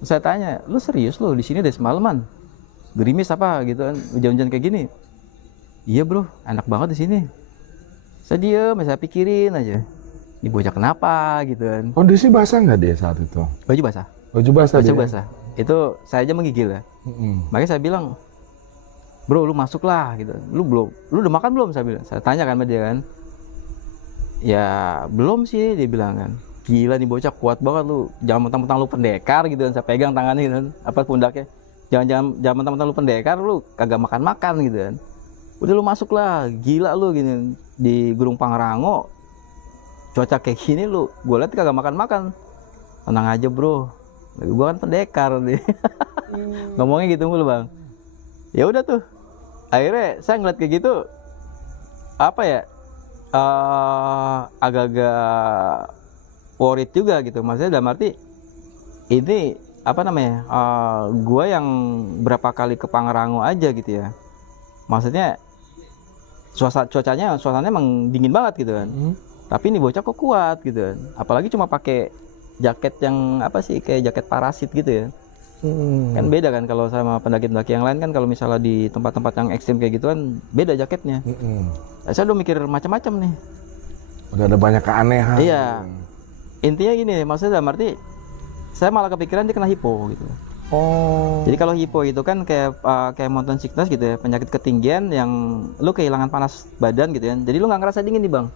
Saya tanya, lu serius lo di sini dari semalaman? Gerimis apa gitu kan, hujan-hujan kayak gini? Iya bro, enak banget di sini. Saya diem, saya pikirin aja. Ini bocah kenapa gitu kan. Kondisi basah nggak dia saat itu? Baju basah. Baju basah. Baju basah. Itu saya aja menggigil ya. Makanya saya bilang, bro lu masuk lah gitu. Lu udah makan belum? Saya bilang. Saya tanya kan sama dia kan. Ya belum sih, dia bilang kan. Gila nih bocah kuat banget lu. Jangan mentang-mentang lu pendekar gitu kan. Saya pegang tangannya gitu kan. Apa pundaknya. Jangan mentang-mentang lu pendekar, lu kagak makan-makan gitu kan. Udah lu masuk lah, gila lu gini di Gunung Pangrango, cuaca kayak gini lu, gue liat kagak makan-makan. Tenang aja bro, gue kan pendekar nih. Ngomongnya gitu mulu bang. Ya udah tuh, akhirnya saya ngeliat kayak gitu, apa ya, agak-agak worried juga gitu. Maksudnya dalam arti ini apa namanya, gue yang berapa kali ke Pangrango aja gitu ya. Maksudnya suasananya emang dingin banget gitu kan. Tapi ini bocah kok kuat gitu kan. Apalagi cuma pakai jaket yang apa sih, kayak jaket parasit gitu ya. Kan beda kan kalau sama pendaki-pendaki yang lain kan, kalau misalnya di tempat-tempat yang ekstrim kayak gitu kan beda jaketnya. Saya udah mikir macam-macam nih. Udah ada banyak keanehan. Iya. Intinya gini, maksudnya dalam arti saya malah kepikiran dia kena hipo gitu. Jadi kalau hipo itu kan kayak mountain sickness gitu ya, penyakit ketinggian yang lu kehilangan panas badan gitu ya. Jadi lu nggak ngerasa dingin nih bang.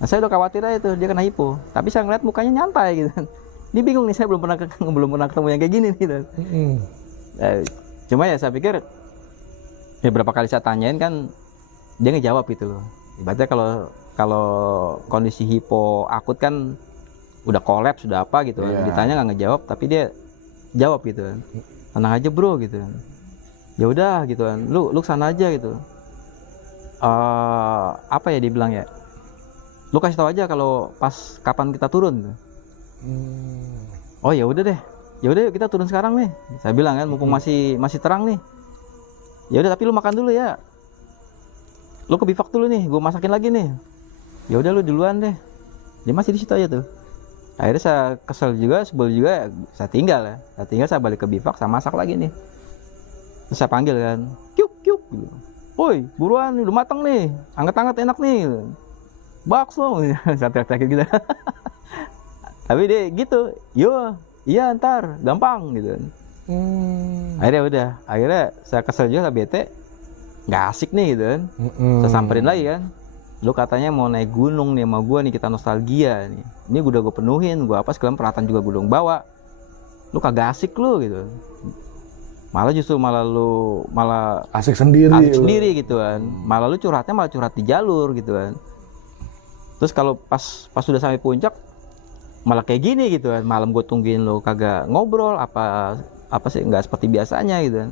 Nah saya udah khawatir aja tuh dia kena hipo. Tapi saya ngeliat mukanya nyantai gitu. Dia bingung nih, saya belum pernah ketemu yang kayak gini gitu. Cuma ya saya pikir ya berapa kali saya tanyain kan dia ngejawab gitu loh. Ibaratnya kalau kondisi hipo akut kan udah kolaps sudah apa gitu kan. Ditanya nggak ngejawab, tapi dia jawab gitu kan, tenang aja bro gitu kan. Ya udah gitu kan, lu sana aja gitu. Apa ya dibilang ya, lu kasih tahu aja kalau pas kapan kita turun. Oh ya udah deh, ya udah kita turun sekarang nih. Saya bilang kan, mumpung masih terang nih. Ya udah tapi lu makan dulu ya. Lu ke bivak dulu nih, gue masakin lagi nih. Ya udah lu duluan deh. Dia masih di situ aja tuh. Akhirnya saya kesel juga, sebel juga, saya tinggal ya. Saya balik ke bivak, saya masak lagi nih. Terus saya panggil kan, kyuk gitu. Woi, buruan, udah matang nih, anget-anget enak nih. Bakso, saya teriak-teriak gitu. Tapi dia gitu, iya ntar, gampang gitu. Akhirnya saya kesel juga, saya bete, nggak asik nih gitu kan. Saya samperin lagi kan. Lu katanya mau naik gunung nih sama gue nih, kita nostalgia nih. Ini udah gue penuhin, gue apa segala peralatan juga gue dong bawa. Lu kagak asik lu gitu. Malah justru malah asik sendiri gitu kan. Malah lu curhat di jalur gitu kan. Terus kalau pas sudah sampai puncak malah kayak gini gitu kan, malam gue tungguin lo kagak ngobrol apa sih, nggak seperti biasanya gitu kan.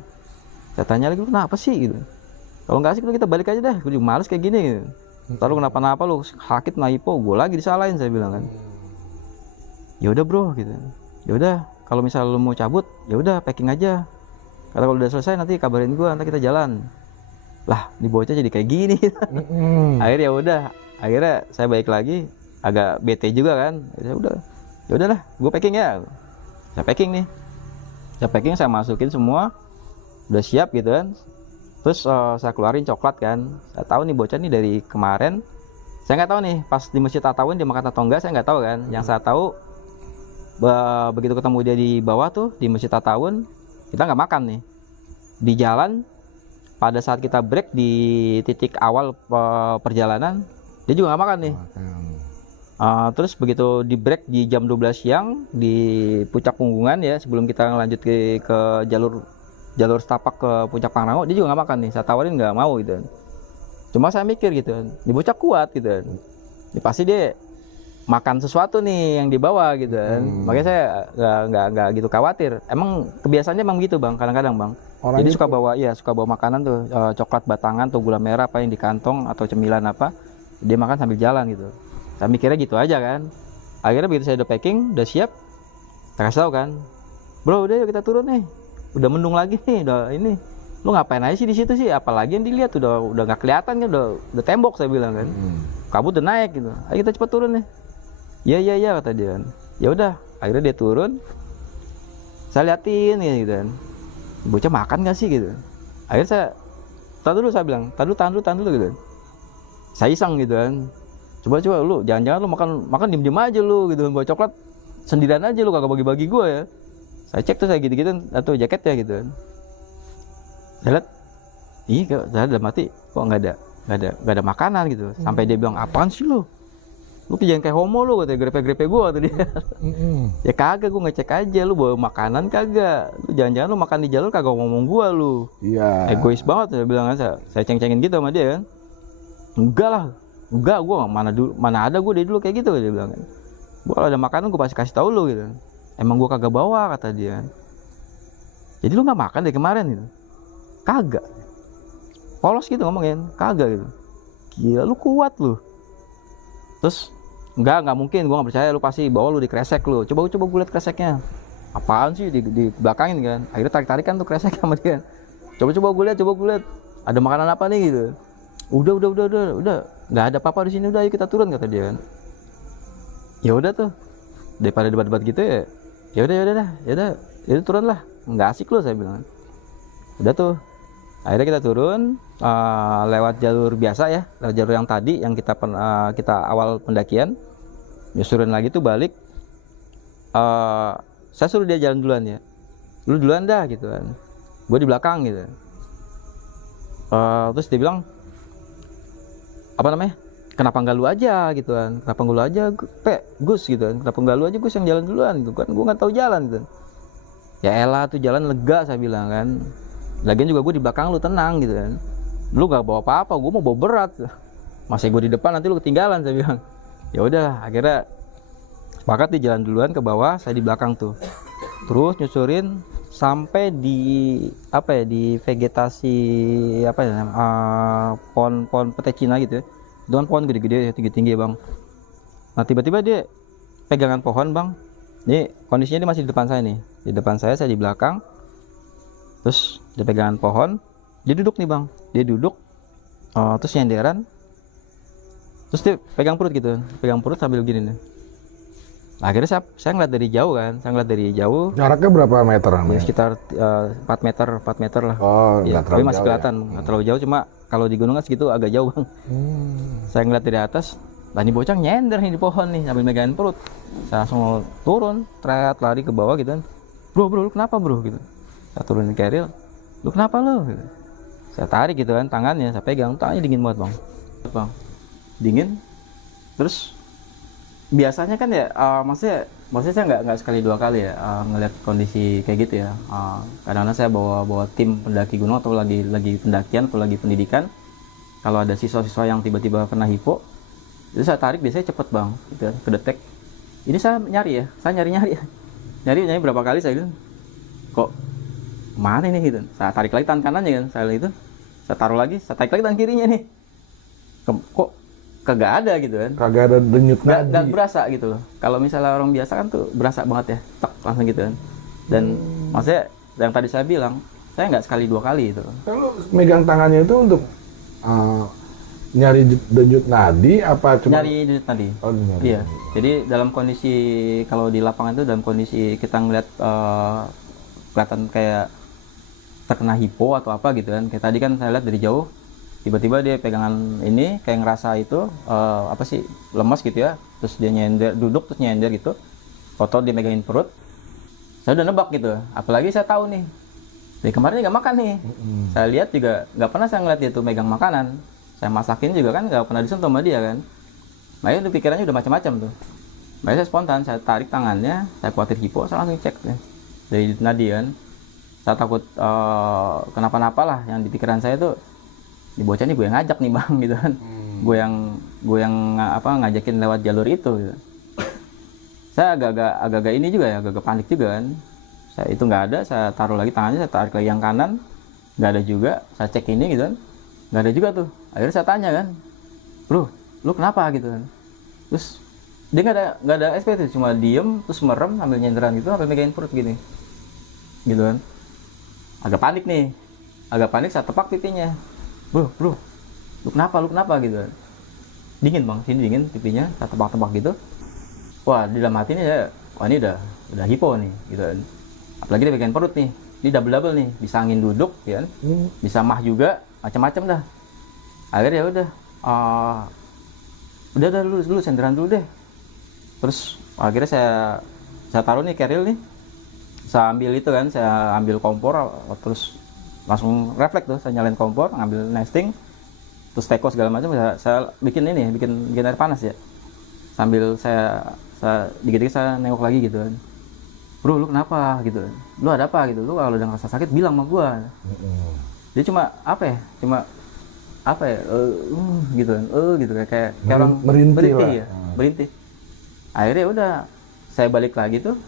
Saya tanya lagi, lu kenapa sih gitu, kalau nggak asik lu kita balik aja dah, gue juga males kayak gini gitu. Ntar lu kenapa-napa lu sakit mah hipo, gue lagi disalahin, saya bilang kan. Ya udah bro gitu, ya udah kalau misalnya lu mau cabut ya udah packing aja, karena kalau udah selesai nanti kabarin gue, nanti kita jalan. Lah di bocah jadi kayak gini. Akhirnya ya udah, akhirnya saya balik lagi, agak bete juga kan. Ya udahlah gue packing ya, saya packing nih, saya masukin semua, udah siap gitu kan. Terus saya keluarin coklat kan, saya tahu nih bocah nih dari kemarin, saya nggak tahu nih pas di Masjid At-Tawun dia makan atau enggak, saya nggak tahu kan. Yang saya tahu begitu ketemu dia di bawah tuh di Masjid At-Tawun, kita nggak makan nih di jalan. Pada saat kita break di titik awal perjalanan, dia juga nggak makan nih. Terus begitu di break di jam 12 siang di Puncak Punggungan ya, sebelum kita lanjut ke jalur setapak ke Puncak Pangrango, dia juga nggak makan nih. Saya tawarin nggak mau gitu. Cuma saya mikir gitu, di bocah kuat gitu. Ini pasti dia makan sesuatu nih yang dibawa gitu. Makanya saya nggak gitu khawatir. Emang kebiasaannya emang gitu bang, kadang-kadang bang. Jadi suka bawa makanan tuh, coklat batangan atau gula merah apa yang di kantong atau cemilan apa, dia makan sambil jalan gitu. Saya mikirnya gitu aja kan. Akhirnya begitu saya udah packing, udah siap, saya kasih tahu kan, bro udah yuk kita turun nih, udah mendung lagi nih, udah ini, lu ngapain aja sih di situ sih, apalagi yang dilihat udah nggak kelihatan kan, udah tembok, saya bilang kan, kabut udah naik gitu, ayo kita cepat turun nih. Iya kata dia kan. Ya udah, akhirnya dia turun, saya liatin gitu kan, bocah makan nggak sih gitu. Akhirnya saya bilang, tahan dulu gitu. Saya iseng gitu kan, coba lu jangan-jangan lu makan diem aja lu gitu, bawa coklat sendirian aja lu, kagak bagi-bagi gue ya. Saya cek tuh, saya gitu atau jaketnya gitu kan, saya lihat saya udah mati kok nggak ada makanan gitu. Sampai dia bilang, apaan sih lu jangan kayak homo lu, katanya, grepe-grepe gue tuh dia. Ya kagak, gue ngecek aja lu bawa makanan kagak, lu jangan-jangan lu makan di jalur kagak ngomong gue lu. Iya, egois banget, saya bilang kan. Saya ceng-cengin gitu sama dia kan. Enggak, gue mana ada gue dari dulu kayak gitu, dia bilang kan. Gue kalau ada makanan gue pasti kasih tahu lu gitu. Emang gue kagak bawa, kata dia. Jadi lu nggak makan dari kemarin gitu? Kagak. Polos gitu ngomongin, kagak gitu. Gila lu kuat lu. Terus enggak mungkin, gue nggak percaya, lu pasti bawa lu di kresek lu. Coba gue liat kreseknya. Apaan sih di belakangin kan? Akhirnya tarik-tarikan tuh kresek sama dia. Coba gue liat. Ada makanan apa nih gitu? Udah. Nggak ada apa-apa di sini, udah ayo kita turun, kata dia kan. Ya udah tuh, daripada debat-debat gitu ya udah turun lah, nggak asik lo, saya bilang. Udah tuh, akhirnya kita turun lewat jalur biasa ya, lewat jalur yang tadi yang kita awal pendakian, nyusurin lagi tuh balik. Saya suruh dia jalan duluan ya, lu duluan dah gitu kan, gue di belakang gitu. Terus dia bilang, kenapa nggak lu aja gitu kan, kenapa nggak lu aja Gus gitu kan, kenapa nggak lu aja Gus yang jalan duluan gitu kan, gue nggak tahu jalan gitu. Ya elah tuh jalan lega, saya bilang kan, lagian juga gue di belakang lu, tenang gitu kan, lu nggak bawa apa-apa, gue mau bawa berat, masih gue di depan nanti lu ketinggalan, saya bilang. Ya udah, akhirnya sepakat di jalan duluan ke bawah, saya di belakang tuh, terus nyusurin sampai di di vegetasi pohon pete Cina gitu ya. Itu kan pohon gede-gede, tinggi-tinggi bang. Nah tiba-tiba dia pegangan pohon bang. Ini kondisinya dia masih di depan saya nih. Di depan saya di belakang. Terus dia pegangan pohon. Dia duduk nih bang. Dia duduk. Terus nyenderan. Terus dia pegang perut gitu. Pegang perut sambil gini nih. Nah, akhirnya saya ngeliat dari jauh kan. Jaraknya berapa meter? Ya, sekitar 4 meter lah. Oh, ya, tapi masih kelihatan. Nggak terlalu jauh, cuma kalau di gunung kan segitu agak jauh bang. Saya ngeliat dari atas, lah ini bocah nyender nih di pohon nih sambil megangin perut. Saya langsung turun, lari ke bawah gitu kan. Bro lu kenapa bro gitu. Saya turunin keril, lu kenapa lu gitu. Saya tarik gitu kan tangannya, saya pegang, tangannya dingin banget bang. Dingin. Terus biasanya kan ya, maksudnya saya nggak sekali dua kali ya ngeliat kondisi kayak gitu ya. Kadang-kadang saya bawa tim pendaki gunung atau lagi pendakian atau lagi pendidikan. Kalau ada siswa-siswa yang tiba-tiba kena hipo, Itu saya tarik biasanya cepet bang, gitu kan, kedetek. Ini saya nyari ya, saya nyari berapa kali saya bilang, kok mana nih gitu. Saya tarik lagi tangan kanannya kan, saya taruh lagi, saya tarik lagi tangan kirinya nih. Kok kagak ada gitu kan? Kagak ada denyut nadi. Nggak berasa gitu loh. Kalau misalnya orang biasa kan tuh berasa banget ya, tek langsung gitu kan. Dan maksudnya yang tadi saya bilang, saya nggak sekali 2 kali itu. Kalau megang tangannya itu untuk nyari denyut nadi apa cuma Nyari denyut nadi. Oh, nyari. Iya. Jadi dalam kondisi kalau di lapangan itu dalam kondisi kita ngeliat kelihatan kayak terkena hipo atau apa gitu kan. Kayak tadi kan saya lihat dari jauh, tiba-tiba dia pegangan ini kayak ngerasa itu apa sih, lemas gitu ya. Terus dia nyender, duduk terus nyender gitu. Foto dia megangin perut. Saya udah nebak gitu. Apalagi saya tahu nih, dari kemarin nggak makan nih. Saya lihat juga nggak pernah saya ngeliat dia tuh megang makanan. Saya masakin juga kan nggak pernah disentuh sama dia kan. Makanya itu pikirannya udah macam-macam tuh. Makanya saya spontan, saya tarik tangannya, saya khawatir hipo, saya langsung cek ya. Dari nadi kan. Saya takut kenapa-napa lah. Yang di pikiran saya tuh, di bocah nih gue yang ngajak nih bang gitu kan. Gue yang ngajakin lewat jalur itu gitu. Saya agak-agak ini juga ya, agak-agak panik juga kan. Saya itu nggak ada, saya taruh lagi tangannya, saya tarik lagi yang kanan, nggak ada juga. Saya cek ini gitu kan, nggak ada juga tuh. Akhirnya saya tanya kan, bro, lu kenapa gitu kan? Terus dia nggak ada SP tuh, cuma diem terus merem sambil nyenderan gitu, sambil megangin perut gini, gitu kan. Agak panik saya tepak pipinya, bro, lu kenapa gitu kan? Dingin bang, sini dingin pipinya, saya tepak gitu. Wah, di dalam hati ini ya, wah ini udah hipo nih, gitu kan. Apalagi dia megangin perut nih, ini double nih, bisa angin duduk, ya kan? Bisa mah juga, macam-macam dah. Akhirnya ya udah lu senderan dulu deh. Terus akhirnya saya taruh nih keril nih, saya ambil itu kan, saya ambil kompor, terus langsung refleks tuh, saya nyalain kompor, ngambil nesting, terus teko segala macam, saya bikin air panas ya, sambil saya dikit-dikit saya nengok lagi gitu kan, bro lu kenapa gitu, lu ada apa gitu, lu kalau udah ngerasa sakit bilang sama gua. Dia cuma gitu kan, gitu kayak orang berhenti. Akhirnya udah saya balik lagi tuh,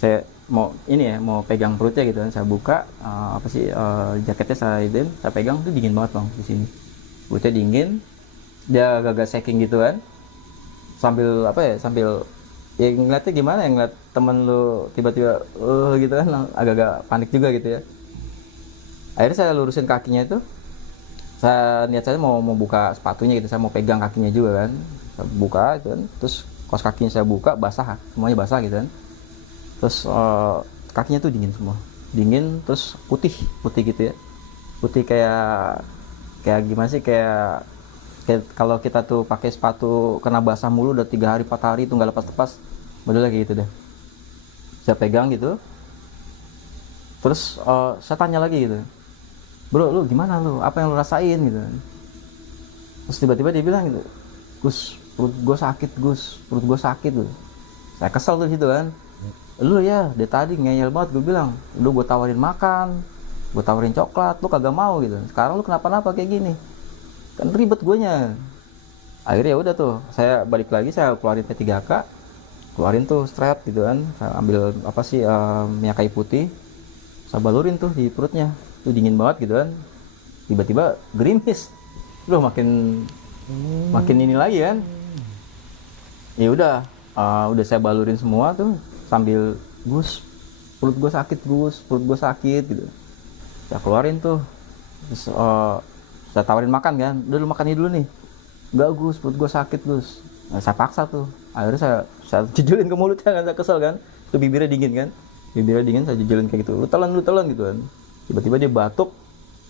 saya mau pegang perutnya gitu kan, saya buka jaketnya saya pegang tuh dingin banget bang di sini, perutnya dingin, dia agak shaking gitu kan, sambil ya ngeliatnya gimana ya, ngeliat temen lu tiba-tiba gitu kan, agak-agak panik juga gitu ya. Akhirnya saya lurusin kakinya itu, niat saya mau buka sepatunya gitu, saya mau pegang kakinya juga kan, saya buka itu kan, terus kaos kakinya saya buka, basah, semuanya basah gitu kan, terus kakinya tuh dingin terus putih gitu ya, putih kayak gimana sih, kayak kalau kita tuh pakai sepatu kena basah mulu udah 3 hari 4 hari itu nggak lepas modelnya kayak gitu deh. Saya pegang gitu, terus saya tanya lagi gitu, bro lu gimana, lu apa yang lu rasain gitu. Terus tiba-tiba dia bilang gitu, Gus, perut gue sakit tuh. Saya kesel tuh situ kan, lu ya dari tadi ngeyel banget, gue bilang lu gue tawarin makan, gue tawarin coklat, lu kagak mau gitu, sekarang lu kenapa-napa kayak gini kan, ribet guanya. Akhirnya ya udah tuh, saya balik lagi, saya keluarin P3K, keluarin tuh strap gitu kan, saya ambil minyak kayu putih, saya balurin tuh di perutnya, tuh dingin banget gitu kan. Tiba-tiba gerimis, loh makin ini lagi kan. Ya udah saya balurin semua tuh sambil, Gus, perut gue sakit gitu. Saya keluarin tuh, terus saya tawarin makan kan, udah lu makan ini dulu nih. Enggak Gus, perut gue sakit Gus. Nah, saya paksa tuh, akhirnya saya jejelin ke mulutnya kan, saya kesel kan, tuh bibirnya dingin kan, saya jejelin kayak gitu, lu telan gitu kan. Tiba-tiba dia batuk,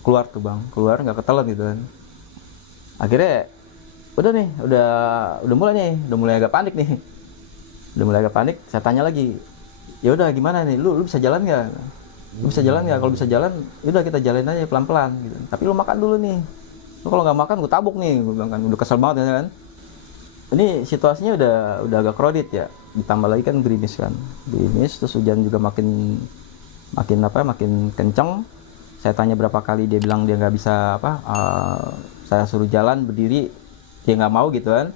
keluar nggak ketelan gitu kan. Akhirnya udah mulai agak panik nih, saya tanya lagi, ya udah gimana nih, lu bisa jalan nggak? Kalau bisa jalan, udah kita jalanin aja pelan-pelan gitu. Tapi lu makan dulu nih, lu kalau nggak makan gue tabuk nih, gue bilang kan, udah kesel banget ya kan. Ini situasinya udah agak crowded ya, ditambah lagi kan gerimis, terus hujan juga makin kenceng. Saya tanya berapa kali, dia bilang dia nggak bisa saya suruh jalan berdiri, dia nggak mau gitu kan.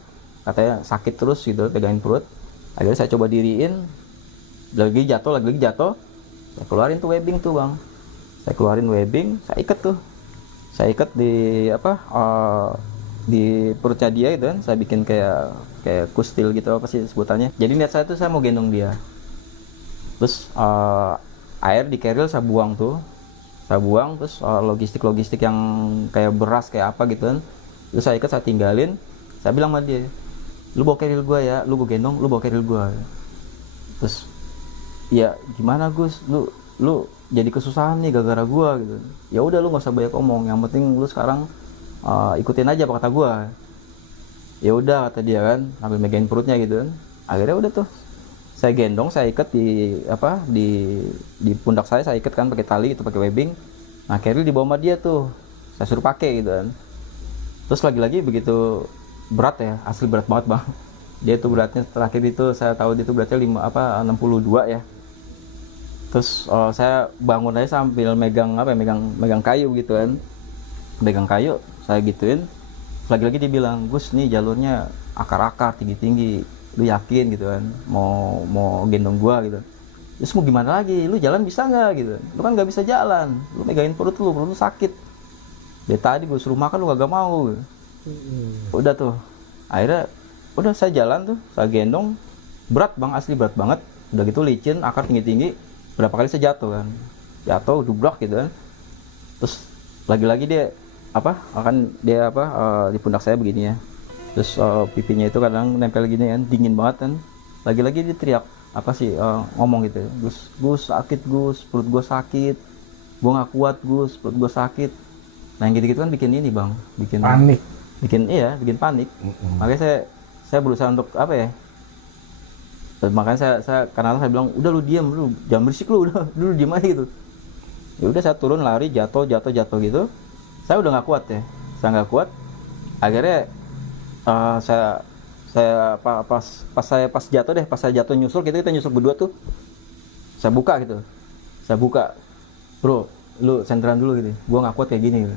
katanya sakit terus gitu, pegangin perut. Akhirnya saya coba diriin, lagi jatuh, saya keluarin tuh webbing tuh bang. Saya keluarin webbing, saya ikat di di perutnya dia gitu kan. Saya bikin kayak kustil gitu, apa sih sebutannya. Jadi niat saya tuh saya mau gendong dia. Terus air di keril saya buang, terus logistik yang kayak beras kayak apa gitu kan. Terus saya ikat, saya tinggalin, saya bilang sama dia, lu bawa keril gua ya, lu gua gendong, lu bawa keril gua. Terus ya gimana Gus, lu jadi kesusahan nih gara-gara gua gitu. Ya udah lu nggak usah banyak omong, yang penting lu sekarang ikutin aja apa kata gua. Ya udah kata dia kan, sambil megangin perutnya gitu kan. Akhirnya udah tuh saya gendong, saya ikat di pundak saya ikat kan pakai tali itu, pakai webbing. Nah keril dibawa sama dia tuh, saya suruh pakai gitu kan. Terus lagi-lagi begitu berat ya, asli berat banget bang. Dia tuh beratnya terakhir itu saya tahu dia tuh beratnya 62 ya. Terus saya bangun aja sambil megang kayu gitu kan. Megang kayu, saya gituin. Lagi-lagi dia bilang, Gus nih jalurnya akar-akar tinggi-tinggi, lu yakin gitu kan, mau gendong gua gitu. Terus mau gimana lagi, lu jalan bisa nggak gitu, lu kan nggak bisa jalan, lu megangin perut lu sakit. Dari tadi gue suruh makan lu gak mau. Udah tuh, akhirnya udah saya jalan tuh, saya gendong, berat bang, asli berat banget. Udah gitu licin, akar tinggi-tinggi, berapa kali saya jatuh kan, dubrak gitu kan. Terus lagi-lagi dia di pundak saya begini ya. Terus pipinya itu kadang nempel gini kan, dingin banget kan. Lagi-lagi dia teriak ngomong gitu, Gus sakit Gus, perut gue sakit, gue nggak kuat Gus, perut gue sakit. Nah yang gitu-gitu kan bikin ini bang, bikin panik, bikin panik. Makanya saya berusaha untuk makanya saya karena saya bilang udah lu diam, lu jangan berisik, lu diam aja gitu. Ya udah saya turun lari, jatuh gitu. Saya udah nggak kuat ya, saya nggak kuat. Akhirnya pas saya jatuh nyusul, kita nyusul berdua tuh. Saya buka, bro, lu senteran dulu gitu, gua nggak kuat kayak gini gitu.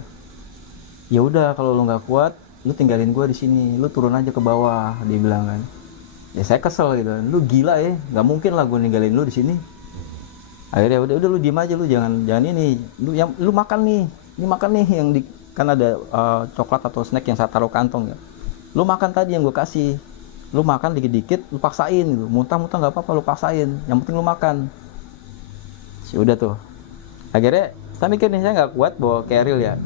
Ya udah kalau lu nggak kuat, lu tinggalin gua di sini, lu turun aja ke bawah, dia bilang kan. Ya saya kesel gitu, lu gila ya, nggak mungkin lah gua ninggalin lu di sini. Akhirnya udah lu diem aja, lu jangan ini, lu makan nih, yang kan ada coklat atau snack yang saya taruh kantong ya. Lu makan tadi yang gua kasih, lu makan dikit-dikit, lu paksain gitu, muntah-muntah nggak apa-apa, lu paksain, yang penting lu makan. Udah tuh, akhirnya saya mikir nih, saya nggak kuat bawa keril ya.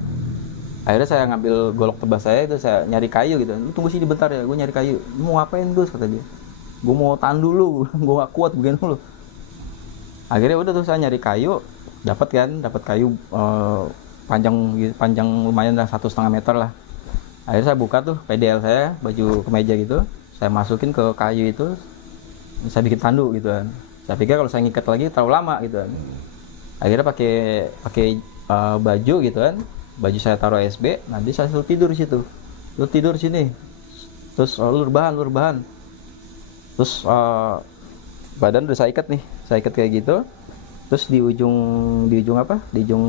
Akhirnya saya ngambil golok tebas saya itu, saya nyari kayu gitu. Lu tunggu sini bentar ya, gue nyari kayu. Mau ngapain Gus, kata dia. Gue mau tahan dulu, gue nggak kuat begini dulu. Akhirnya udah tuh saya nyari kayu, dapat kayu panjang lumayan lah, 1,5 meter lah. Akhirnya saya buka tuh PDL saya, baju kemeja gitu, saya masukin ke kayu itu, saya bikin tanduk gitu kan. Saya pikir kalau saya ngikat lagi terlalu lama gitu kan. Akhirnya pakai baju gitu kan, baju saya taruh SB, nanti saya suruh tidur di situ. Lu tidur sini, terus lu rebahan. Terus badan udah saya ikat kayak gitu. Terus di ujung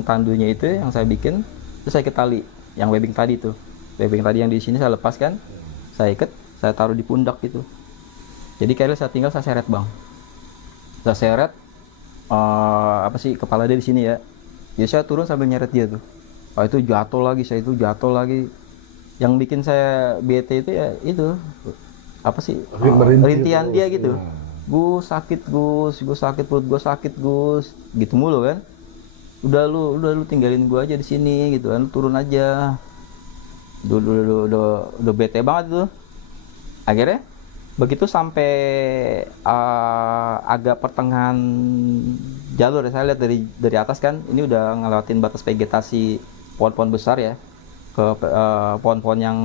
tandunya itu yang saya bikin, terus saya ikat tali, yang webbing tadi yang di sini saya lepaskan, saya ikat, saya taruh di pundak gitu. Jadi keril saya tinggal saya seret bang, kepala dia di sini ya. Jadi saya turun sambil nyeret dia tuh. Itu jatuh lagi. Yang bikin saya bete itu ya itu rintihan dia gitu. Gus sakit perut gue sakit Gus, gitu mulu kan. Udah lu tinggalin gue aja di sini gitu kan, turun aja. Udah bete banget tuh. Akhirnya begitu sampai agak pertengahan jalur, saya lihat dari atas kan, ini udah ngelewatin batas vegetasi pohon-pohon besar ya, ke pohon-pohon yang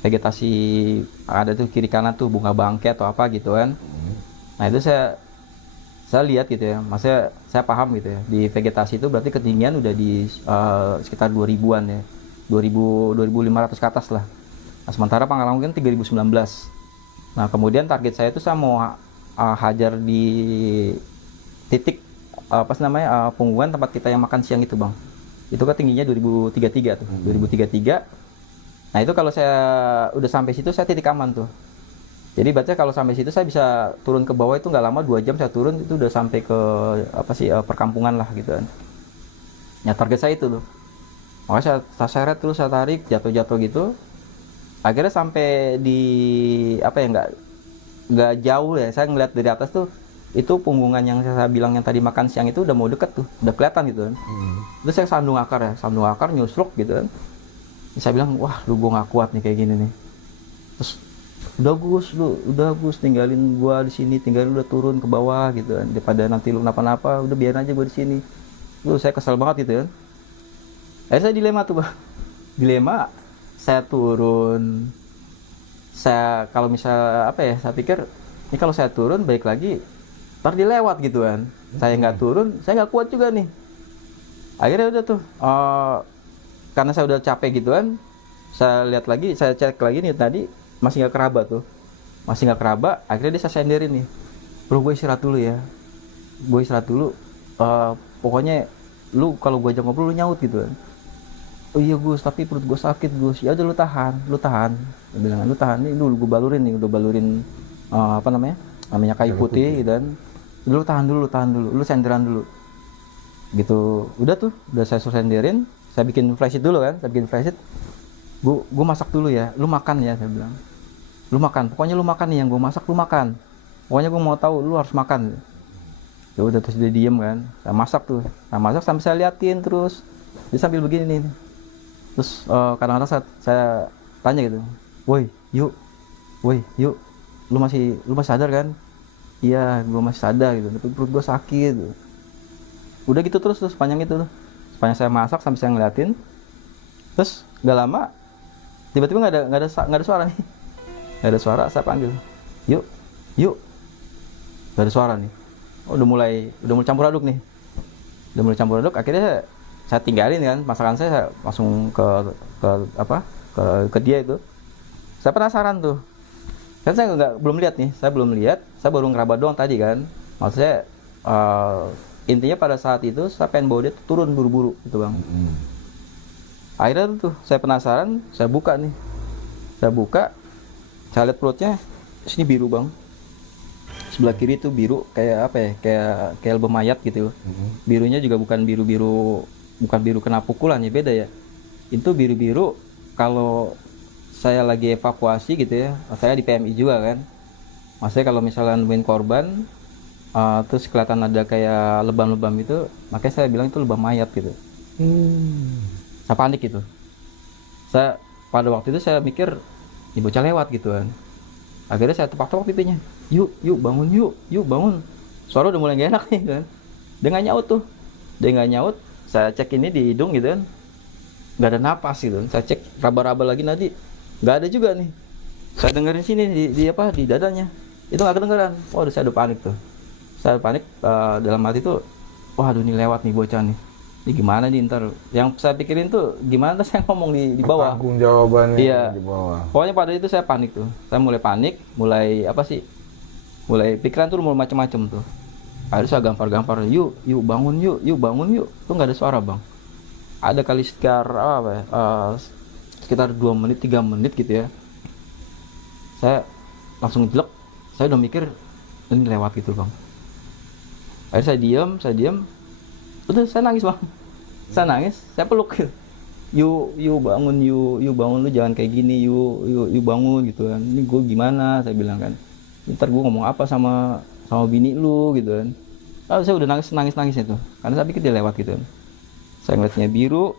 vegetasi ada tuh kiri kanan tuh, bunga bangke atau apa gitu kan. Nah itu saya lihat gitu ya, maksudnya saya paham gitu ya, di vegetasi itu berarti ketinggian udah di sekitar 2000-an ya, 2500 ke atas lah. Nah, sementara pengalaman kan 2019. Nah kemudian target saya itu saya mau hajar di titik punggungan tempat kita yang makan siang itu bang. Itu kan tingginya 2033 tuh. 2033 Nah itu kalau saya udah sampai situ saya titik aman tuh. Jadi baca kalau sampai situ saya bisa turun ke bawah itu nggak lama 2 jam saya turun itu udah sampai ke apa sih perkampungan lah gitu kan. Ya target saya itu tuh. Makanya saya seret terus saya tarik jatuh-jatuh gitu. Akhirnya sampai di apa ya nggak jauh ya. Saya ngeliat dari atas tuh itu punggungan yang saya bilang yang tadi makan siang itu udah mau deket tuh, udah kelihatan gitu kan. Terus saya sandung akar nyusruk gitu kan. Saya bilang wah lu gua nggak kuat nih kayak gini nih. Terus udah Gus tinggalin gua di sini, tinggalin udah turun ke bawah gitu kan. Daripada nanti lu kenapa-napa, udah biarin aja gua di sini. Lu saya kesel banget gitu kan. Akhirnya saya dilema tuh bang. Dilema, saya turun. Saya kalau misal apa ya, saya pikir ini kalau saya turun balik lagi, ntar dilewat gitu kan. Saya nggak turun, saya nggak kuat juga nih. Akhirnya udah tuh, karena saya udah capek gitu kan, saya lihat lagi, saya cek lagi nih tadi masih nggak keraba tuh, masih nggak keraba. Akhirnya dia saya senderin nih, bro gue istirahat dulu ya, gue istirahat dulu. Pokoknya lu kalau gue ajak ngobrol lu nyaut gitu kan. Oh iya Gus, tapi perut gue sakit Gus. Ya udah lu tahan. Dia bilang lu tahan nih, dulu gue balurin nih, udah balurin apa namanya kayu putih gitu kan. Lu tahan dulu, lu senderan dulu. Gitu, udah tuh, udah saya senderin, saya bikin flashit dulu kan, gue masak dulu ya, lu makan ya, saya bilang. Lu makan, pokoknya lu makan nih yang gue masak, lu makan. Pokoknya gue mau tahu, lu harus makan. Ya udah terus dia diem kan, saya masak sampai saya liatin terus, dia sambil begini nih. Terus kadang-kadang saya tanya gitu, woi yuk, lu masih sadar kan? Iya, gue masih sadar gitu, tapi perut gue sakit. Gitu. Udah gitu terus sepanjang itu, sepanjang saya masak sampai saya ngeliatin, terus gak lama, tiba-tiba nggak ada suara nih, nggak ada suara, saya panggil, yuk, nggak ada suara nih, udah mulai campur aduk nih, akhirnya saya tinggalin kan masakan saya langsung ke dia itu. Saya penasaran tuh kan, saya belum lihat, saya baru ngeraba doang tadi kan. Maksudnya intinya pada saat itu saya pengen bawa dia turun buru-buru gitu bang. Akhirnya tuh saya penasaran, saya buka, saya lihat perutnya sini biru bang, sebelah kiri tuh biru kayak apa ya, kayak lebah mayat gitu. Birunya juga bukan biru kena pukulan ya, beda ya. Itu biru kalau saya lagi evakuasi gitu ya, saya di PMI juga kan. Maksudnya kalau misalnya nemuin korban terus kelihatan ada kayak lebam-lebam itu, makanya saya bilang itu lebah mayat gitu. Saya panik gitu. Saya pada waktu itu saya mikir ini bocah lewat gitu kan. Akhirnya saya tepak-tepak pipinya. Yuk bangun, yuk bangun. Suara udah mulai gak enak nih kan. Dia nggak nyaut. Saya cek ini di hidung gitu kan, nggak ada napas gitu. Saya cek raba-raba lagi nanti, nggak ada juga nih. Saya dengerin sini di dadanya, itu nggak kedengeran. Oh, saya udah panik tuh. Saya panik dalam hati tuh, wah aduh ini lewat nih bocah nih. Ini gimana nih ntar? Yang saya pikirin tuh gimana saya ngomong di bawah. Tanggung jawabannya iya. Di bawah. Pokoknya pada itu saya panik tuh. Saya mulai panik, mulai pikiran tuh mulai macam-macam tuh. Akhirnya saya gampar-gampar, yuk bangun yuk. Tuh nggak ada suara bang. Ada kali sekitar 2 menit 3 menit gitu ya. Saya langsung jelek. Saya udah mikir ini lewat gitu bang. Akhirnya saya diam. Udah saya nangis bang. Saya peluk. Yuk bangun lu jangan kayak gini, yuk bangun gitu kan. Ini gue gimana, saya bilang kan. Ntar gue ngomong apa sama bini lu gitu kan. Lalu saya udah nangis itu karena saya pikir dia lewat gitu kan. Saya ngeliatnya biru,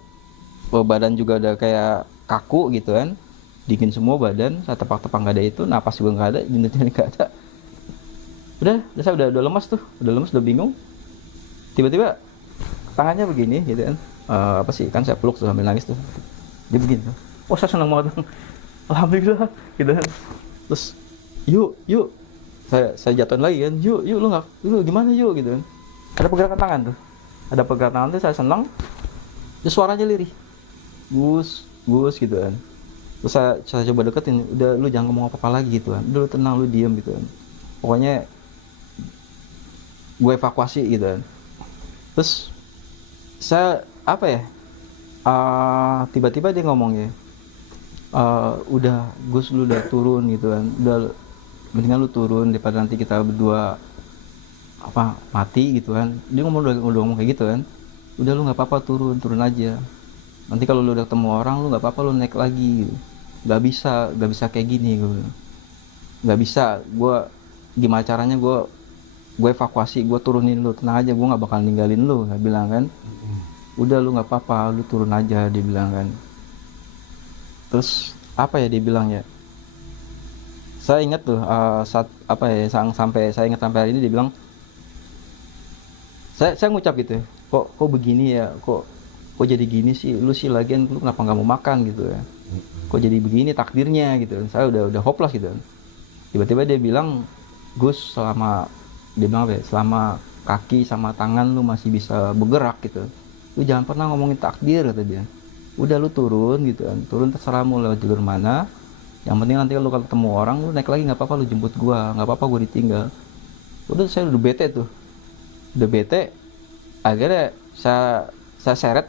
badan juga udah kayak kaku gitu kan, dingin semua badan. Saya tepak nggak ada itu, napas juga nggak ada, jendela nggak ada. Udah saya udah lemas, udah bingung. Tiba-tiba tangannya begini gitu kan, kan saya peluk tuh sambil nangis tuh, dia begini tuh. Oh saya senang banget bang, alhamdulillah gitu kan. Terus yuk saya jatuhin lagi kan, yuk lu gimana yuk gitu kan. Ada pergerakan tangan tuh, saya senang. Terus suaranya lirih, Gus gitu kan. Terus saya coba deketin, udah lu jangan ngomong apa-apa lagi gitu kan, udah lu tenang, lu diem gitu kan. Pokoknya gue evakuasi gitu kan. Terus saya tiba-tiba dia ngomong ya, udah Gus lu udah turun gitu kan, udah mendingan lu turun daripada nanti kita berdua apa mati gitu kan. Dia udah ngomong kayak gitu kan, udah lu nggak apa-apa turun aja, nanti kalau lu udah ketemu orang lu nggak apa-apa lu naik lagi gitu. Nggak bisa kayak gini gue, nggak bisa, gue gimana caranya gue evakuasi, gue turunin lu, tenang aja gue nggak bakal ninggalin lu, dia bilang kan. Udah lu nggak apa-apa lu turun aja, dia bilang kan. Terus apa ya dia bilang ya, saya ingat tuh saat apa ya saya ingat sampai hari ini, dia bilang saya ngucap gitu ya, kok begini ya, kok jadi gini sih lu sih, lagian lu kenapa nggak mau makan gitu ya, kok jadi begini takdirnya gitu. Saya udah hopeless gitu. Tiba-tiba dia bilang, Gus, dia bilang apa ya, selama kaki sama tangan lu masih bisa bergerak gitu, lu jangan pernah ngomongin takdir, kata dia. Udah lu turun gitu kan, turun terserah mau lewat jalur mana, yang penting nanti kalau ketemu orang lu naik lagi nggak apa-apa, lu jemput gua, nggak apa-apa gua ditinggal. Udah saya udah bete tuh, udah bete. Akhirnya saya seret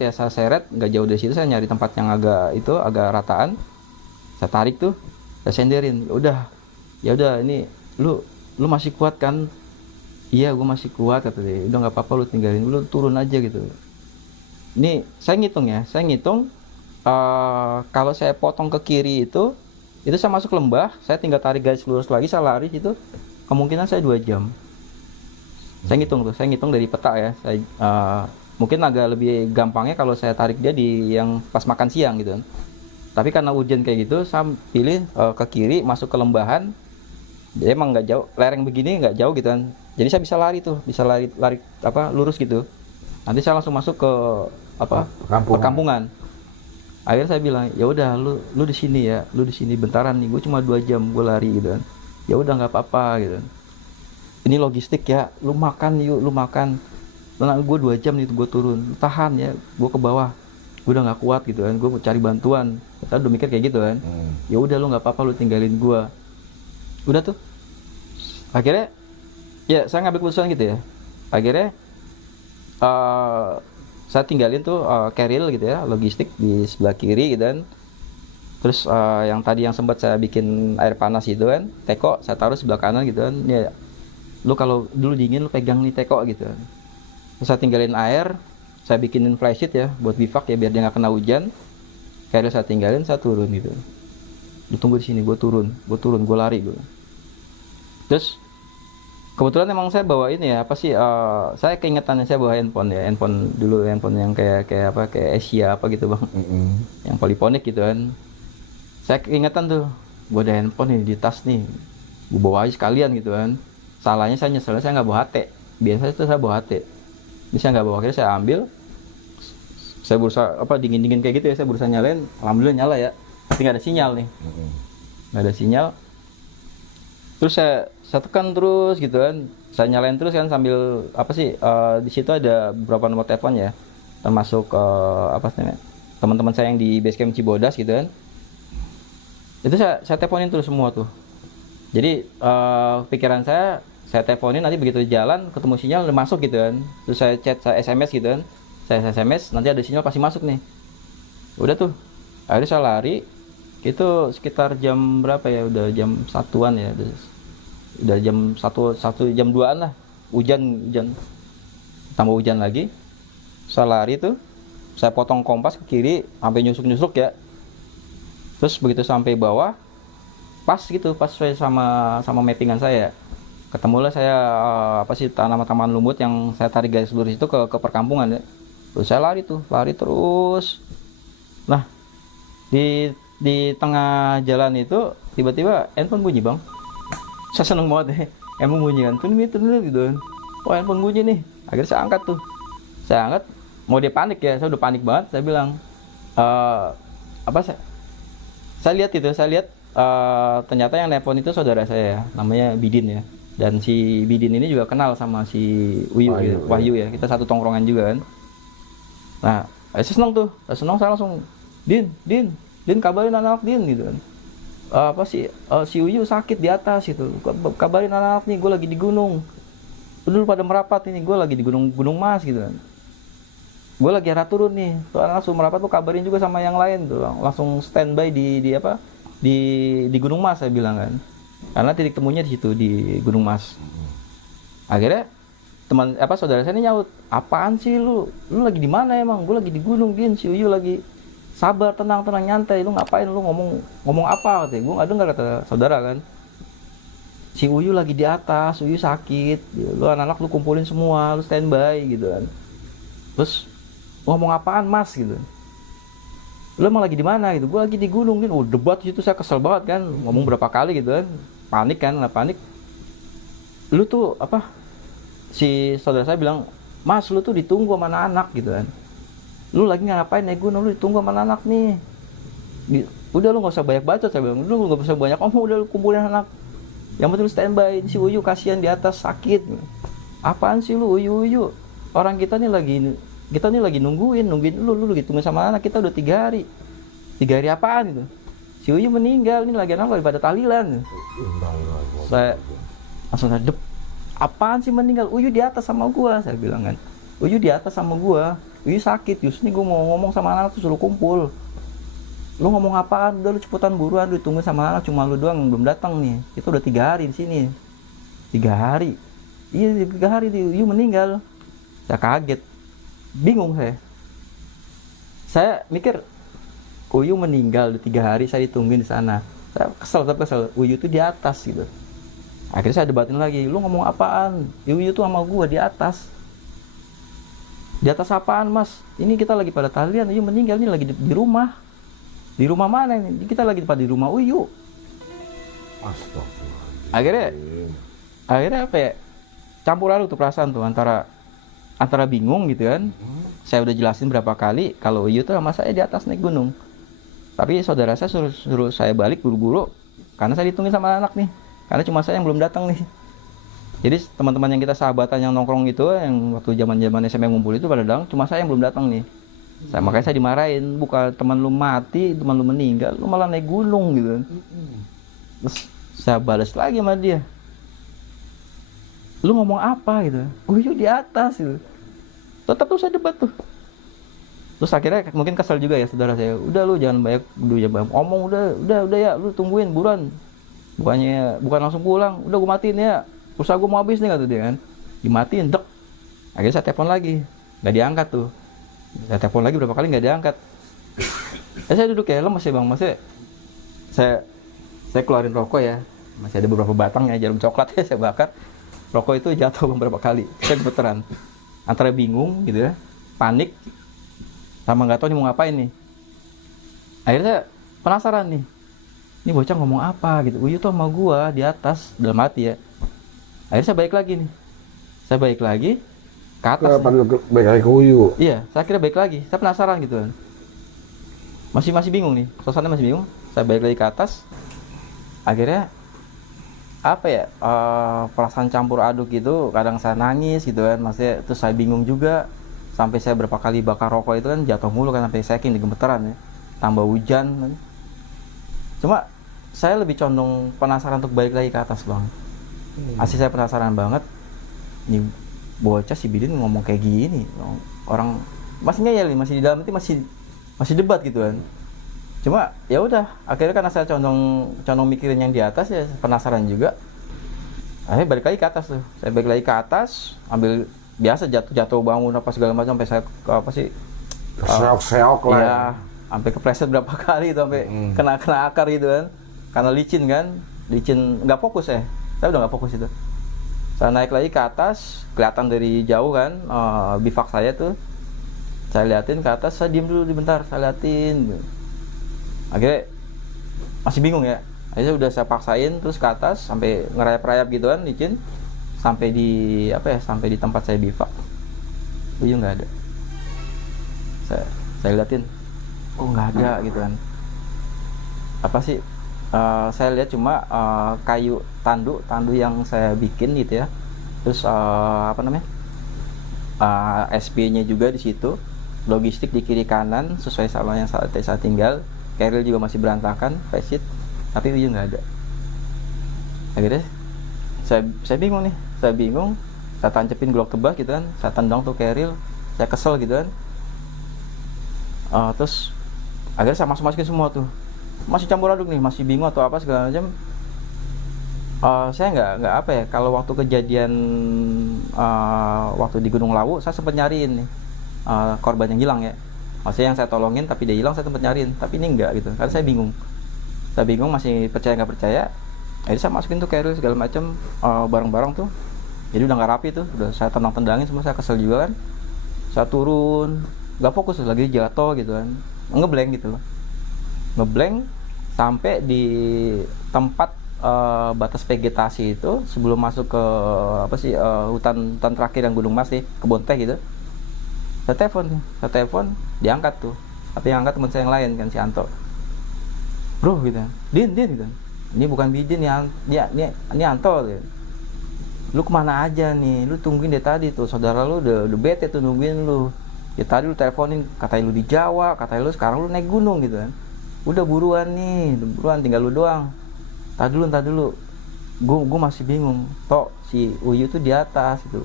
nggak jauh dari situ, saya nyari tempat yang agak rataan, saya tarik tuh, saya senderin. Ya udah ini lu masih kuat kan? Iya gue masih kuat, kata dia. Udah nggak apa-apa lu tinggalin, lu turun aja gitu. Ini saya ngitung kalau saya potong ke kiri itu saya masuk lembah, saya tinggal tarik garis lurus lagi, saya lari itu kemungkinan saya 2 jam. Saya ngitung dari peta ya. Saya mungkin agak lebih gampangnya kalau saya tarik dia di yang pas makan siang gitu kan. Tapi karena hujan kayak gitu, saya pilih ke kiri masuk ke lembahan. Jadi emang nggak jauh, lereng begini nggak jauh gitu kan. Jadi saya bisa lari apa lurus gitu. Nanti saya langsung masuk ke perkampungan. Akhirnya saya bilang, ya udah lu di sini ya, lu di sini bentaran nih, gue cuma 2 jam gue lari gitu kan. Ya udah nggak apa-apa gitu. Ini logistik ya, lu makan yuk, lu makan. Nah, gue 2 jam nih gue turun, lu tahan ya, gue ke bawah. Gue udah nggak kuat gitu kan, gue mau cari bantuan. Kita udah mikir kayak gitu kan. Ya udah lu nggak apa-apa, lu tinggalin gue. Udah tuh. Akhirnya ya saya ngambil keputusan gitu ya. Akhirnya saya tinggalin tuh keril gitu ya, logistik di sebelah kiri gitu kan. Terus yang tadi yang sempat saya bikin air panas itu kan, teko saya taruh sebelah kanan gitu kan. Ya lu kalau dulu dingin lu pegang nih teko gitu kan. Terus saya tinggalin air, saya bikinin flysheet ya buat bivak ya biar dia nggak kena hujan. Keril saya tinggalin, saya turun gitu. Lu tunggu di sini, gue turun, gue lari gue. Terus kebetulan emang saya bawa ini ya, saya keingetannya saya bawa handphone dulu, handphone yang kayak Asia apa gitu bang, yang poliponik gitu kan. Saya keingetan tuh, gue ada handphone nih di tas nih, gue bawa aja sekalian gitu kan. Salahnya saya nyeselnya saya nggak bawa HT, biasanya itu saya bawa HT, ini saya nggak bawa, akhirnya saya ambil, saya berusaha dingin kayak gitu ya, saya berusaha nyalain, alhamdulillah nyala ya, tapi nggak ada sinyal nih, nggak ada sinyal. Terus saya tekan terus gitu kan, saya nyalain terus kan sambil di situ ada beberapa nomor telepon ya, termasuk teman-teman saya yang di basecamp Cibodas gitu kan. Itu saya teleponin terus semua tuh. Jadi pikiran saya teleponin, nanti begitu jalan ketemu sinyal udah masuk gitu kan. Terus saya chat, saya SMS gitu kan. Saya SMS nanti ada sinyal pasti masuk nih. Udah tuh. Akhirnya saya lari. Itu sekitar jam berapa ya? Udah jam 1-an ya. Udah jam 1 jam 2-an lah. Hujan. Tambah hujan lagi. Saya lari tuh. Saya potong kompas ke kiri sampai nyusuk ya. Terus begitu sampai bawah, pas sesuai sama mappingan saya. Ketemulah saya tanaman lumut yang saya tarik garis lurus itu ke perkampungan ya. Terus saya lari terus. Nah, di tengah jalan itu tiba-tiba handphone bunyi, Bang. Saya seneng banget deh. Handphone bunyi kan, tuh gitu kan. Oh, handphone bunyi nih. Akhirnya saya angkat tuh. Saya angkat, mau dia panik ya, saya udah panik banget. Saya bilang, saya lihat ternyata yang nelpon itu saudara saya, namanya Bidin ya. Dan si Bidin ini juga kenal sama si Wahyu ya. Kita satu tongkrongan juga kan. Nah, saya seneng tuh. Saya langsung, Din kabarin anak Din gitu kan. Si Uyu sakit di atas gitu. Kabarin anak nih, gue lagi di gunung. Dulu pada merapat ini, gue lagi di Gunung Mas gitu kan. gue lagi arah turun nih, tuh langsung merapat tuh kabarin juga sama yang lain tuh, langsung standby di apa di Gunung Mas saya bilang kan, karena titik temunya di situ di Gunung Mas. Akhirnya teman apa saudara saya ini nyaut, apaan sih lu lagi di mana emang? Gue lagi di gunung, Din, si Uyu lagi. Sabar, tenang nyantai, lu ngapain, lu ngomong apa katanya. Gue nggak dengar kata saudara kan, si Uyu lagi di atas, Uyu sakit, lu anak-anak lu kumpulin semua, lu standby gitu kan. Terus ngomong apaan Mas gitu, lu emang lagi di mana gitu. Gue lagi di gunung, Din. Debat di situ, saya kesel banget kan, ngomong berapa kali gitu kan, panik kan, nggak panik. Lu tuh apa, si saudara saya bilang, Mas lu tuh ditunggu sama anak-anak gitu kan, lu lagi ngapain naik gunung, lu ditunggu sama anak nih. Udah lu nggak usah banyak bacot, saya bilang, lu nggak usah banyak ngomong, udah lu kumpulin anak, yang penting lu standby. Si Uyu kasihan di atas sakit. Apaan sih lu Uyu, orang kita nih lagi nungguin lu lagi tunggu sama anak kita udah 3 hari apaan itu, si Uyu meninggal nih, lagi anak lagi pada tahlilan. Saya langsung hadep, apaan sih meninggal? Uyu di atas sama gua, saya bilang kan, Uyu di atas sama gua, Uyu sakit, just nih gua mau ngomong sama anak tuh suruh kumpul. Lu ngomong apaan? Udah lu cepetan buruan, lu tunggu sama anak, cuma lu doang yang belum datang nih. Itu udah 3 hari di sini. 3 hari. Iya 3 hari Uyu meninggal. Saya kaget, bingung saya. Saya mikir Uyu meninggal udah 3 hari, saya ditungguin di sana. Saya kesel, Uyu tuh di atas gitu. Akhirnya saya debatin lagi, lu ngomong apaan? Uyu tuh sama gua di atas. Di atas apaan Mas? Ini kita lagi pada tahlilan, Uyu meninggal nih lagi di rumah. Di rumah mana ini? Kita lagi pada di rumah Uyu. Astagfirullahaladzim. Akhirnya apa ya? Campur aduk tuh perasaan tuh, antara bingung gitu kan. Saya udah jelasin berapa kali kalau Uyu tuh sama saya di atas naik gunung. Tapi saudara saya suruh saya balik buru-buru karena saya ditungguin sama anak nih. Karena cuma saya yang belum datang nih. Jadi teman-teman yang kita sahabatan yang nongkrong itu, yang waktu zaman SMA ngumpul itu pada datang, cuma saya yang belum datang nih. Makanya saya dimarahin, bukan teman lu mati, teman lu meninggal, lu malah naik gunung gitu. Terus saya balas lagi sama dia, lu ngomong apa gitu, Uyu di atas gitu. Tetap tuh saya debat tuh. Terus akhirnya mungkin kesal juga ya saudara saya, udah lu jangan banyak ngomong, udah ya, lu tungguin buruan. Bukan langsung pulang, udah gue matiin ya, pulsa gue mau habis nih kata dia kan. Dimatiin, dek. Akhirnya saya telepon lagi, nggak diangkat tuh. Saya telepon lagi berapa kali nggak diangkat. Saya duduk ya, lemes ya bang, masih saya keluarin rokok ya, masih ada beberapa batang ya jarum coklat ya saya bakar. Rokok itu jatuh beberapa kali, saya gemeteran, antara bingung gitu ya, panik, sama nggak tahu nih mau ngapain nih. Akhirnya saya penasaran nih, ini bocah ngomong apa gitu. Uyu tuh sama gua di atas, dalam hati ya. Akhirnya saya balik lagi nih, ke atas. Balik lagi ke Uyu. Iya, saya kira balik lagi, saya penasaran gitu kan. Masih bingung nih, suasananya masih bingung. Saya balik lagi ke atas. Akhirnya apa ya, perasaan campur aduk gitu, kadang saya nangis gitu kan, maksudnya terus saya bingung juga, sampai saya berapa kali bakar rokok itu kan jatuh mulu kan, sampai saya kini gemeteran ya, tambah hujan kan. Cuma saya lebih condong penasaran untuk balik lagi ke atas bang. Asli saya penasaran banget, nih bocah si Bidin ngomong kayak gini, orang masih ngeyel nih, masih di dalam itu masih debat gitu kan. Cuma ya udah, akhirnya karena saya condong mikirin yang di atas ya, penasaran juga. Akhirnya balik lagi ke atas tuh. Saya balik lagi ke atas, ambil biasa jatuh bangun apa segala macam, sampai saya seok lah. Iya, sampai kepleset berapa kali itu, sampai kena akar gitu kan. Karena licin nggak fokus ya. Saya udah nggak fokus itu. Saya naik lagi ke atas, kelihatan dari jauh kan, bivak saya tuh. Saya liatin ke atas, saya diem dulu bentar, saya liatin. Akhirnya masih bingung ya. Akhirnya udah saya paksain terus ke atas sampai ngerayap-rayap gitu kan, licin. Sampai di tempat saya bivak. Uyu nggak ada. Saya liatin, kok nggak ada gitu kan. Apa sih? Saya lihat cuma kayu tandu yang saya bikin gitu ya. Terus SP-nya juga di situ. Logistik di kiri kanan sesuai sama yang saya tinggal. Keril juga masih berantakan, face it, tapi Uyu nggak ada. Akhirnya saya bingung nih, saya tancepin glock tebas gitu kan, saya tendang tuh keril, saya kesel gitu kan. Terus akhirnya saya masukin semua tuh, masih campur aduk nih, masih bingung atau apa segala macam. Saya nggak apa ya, kalau waktu kejadian waktu di Gunung Lawu saya sempat nyariin nih korban yang hilang ya, maksudnya yang saya tolongin tapi dia hilang, saya sempat nyariin, tapi ini enggak gitu, karena saya bingung masih percaya nggak percaya. Akhirnya saya masukin tuh carrier segala macam, barang-barang tuh, jadi udah nggak rapi tuh, udah saya tendang-tendangin semua, saya kesel juga kan. Saya turun nggak fokus lagi, jatuh gitu kan, ngeblank gitu loh, ngeblank sampai di tempat batas vegetasi itu sebelum masuk ke hutan terakhir yang Gunung Mas nih, Kebon Teh gitu. Saya telepon, diangkat tuh, tapi yang angkat teman saya yang lain kan, si Anto. Bro gitu, Din gitu, ini bukan Bidin ya, ini Anto gitu. Lu kemana aja nih, lu tungguin deh tadi tuh, saudara lu udah bete tuh nungguin lu. Ya tadi lu teleponin, katanya lu di Jawa, katanya lu sekarang lu naik gunung gitu kan. Udah buruan nih, tinggal lu doang. Tadi dulu, gue masih bingung. Tok si Uyu tuh di atas itu.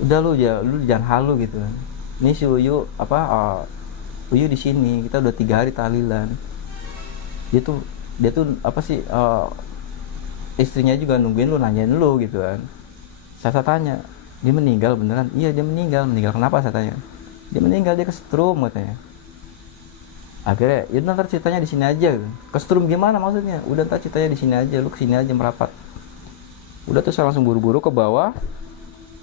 Udah lu jangan halu gitu kan. Ini si Uyu Uyu di sini, kita udah 3 hari tahlilan. Dia tuh istrinya juga nungguin lu, nanyain lu gitu kan. Saya tanya, dia meninggal beneran? Iya dia meninggal kenapa, saya tanya. Dia meninggal, dia kesetrum katanya. Akhirnya ya ntar ceritanya di sini aja. Kesetrum gimana maksudnya? Udah ntar ceritanya di sini aja, lu kesini aja merapat. Udah tuh saya langsung buru-buru ke bawah,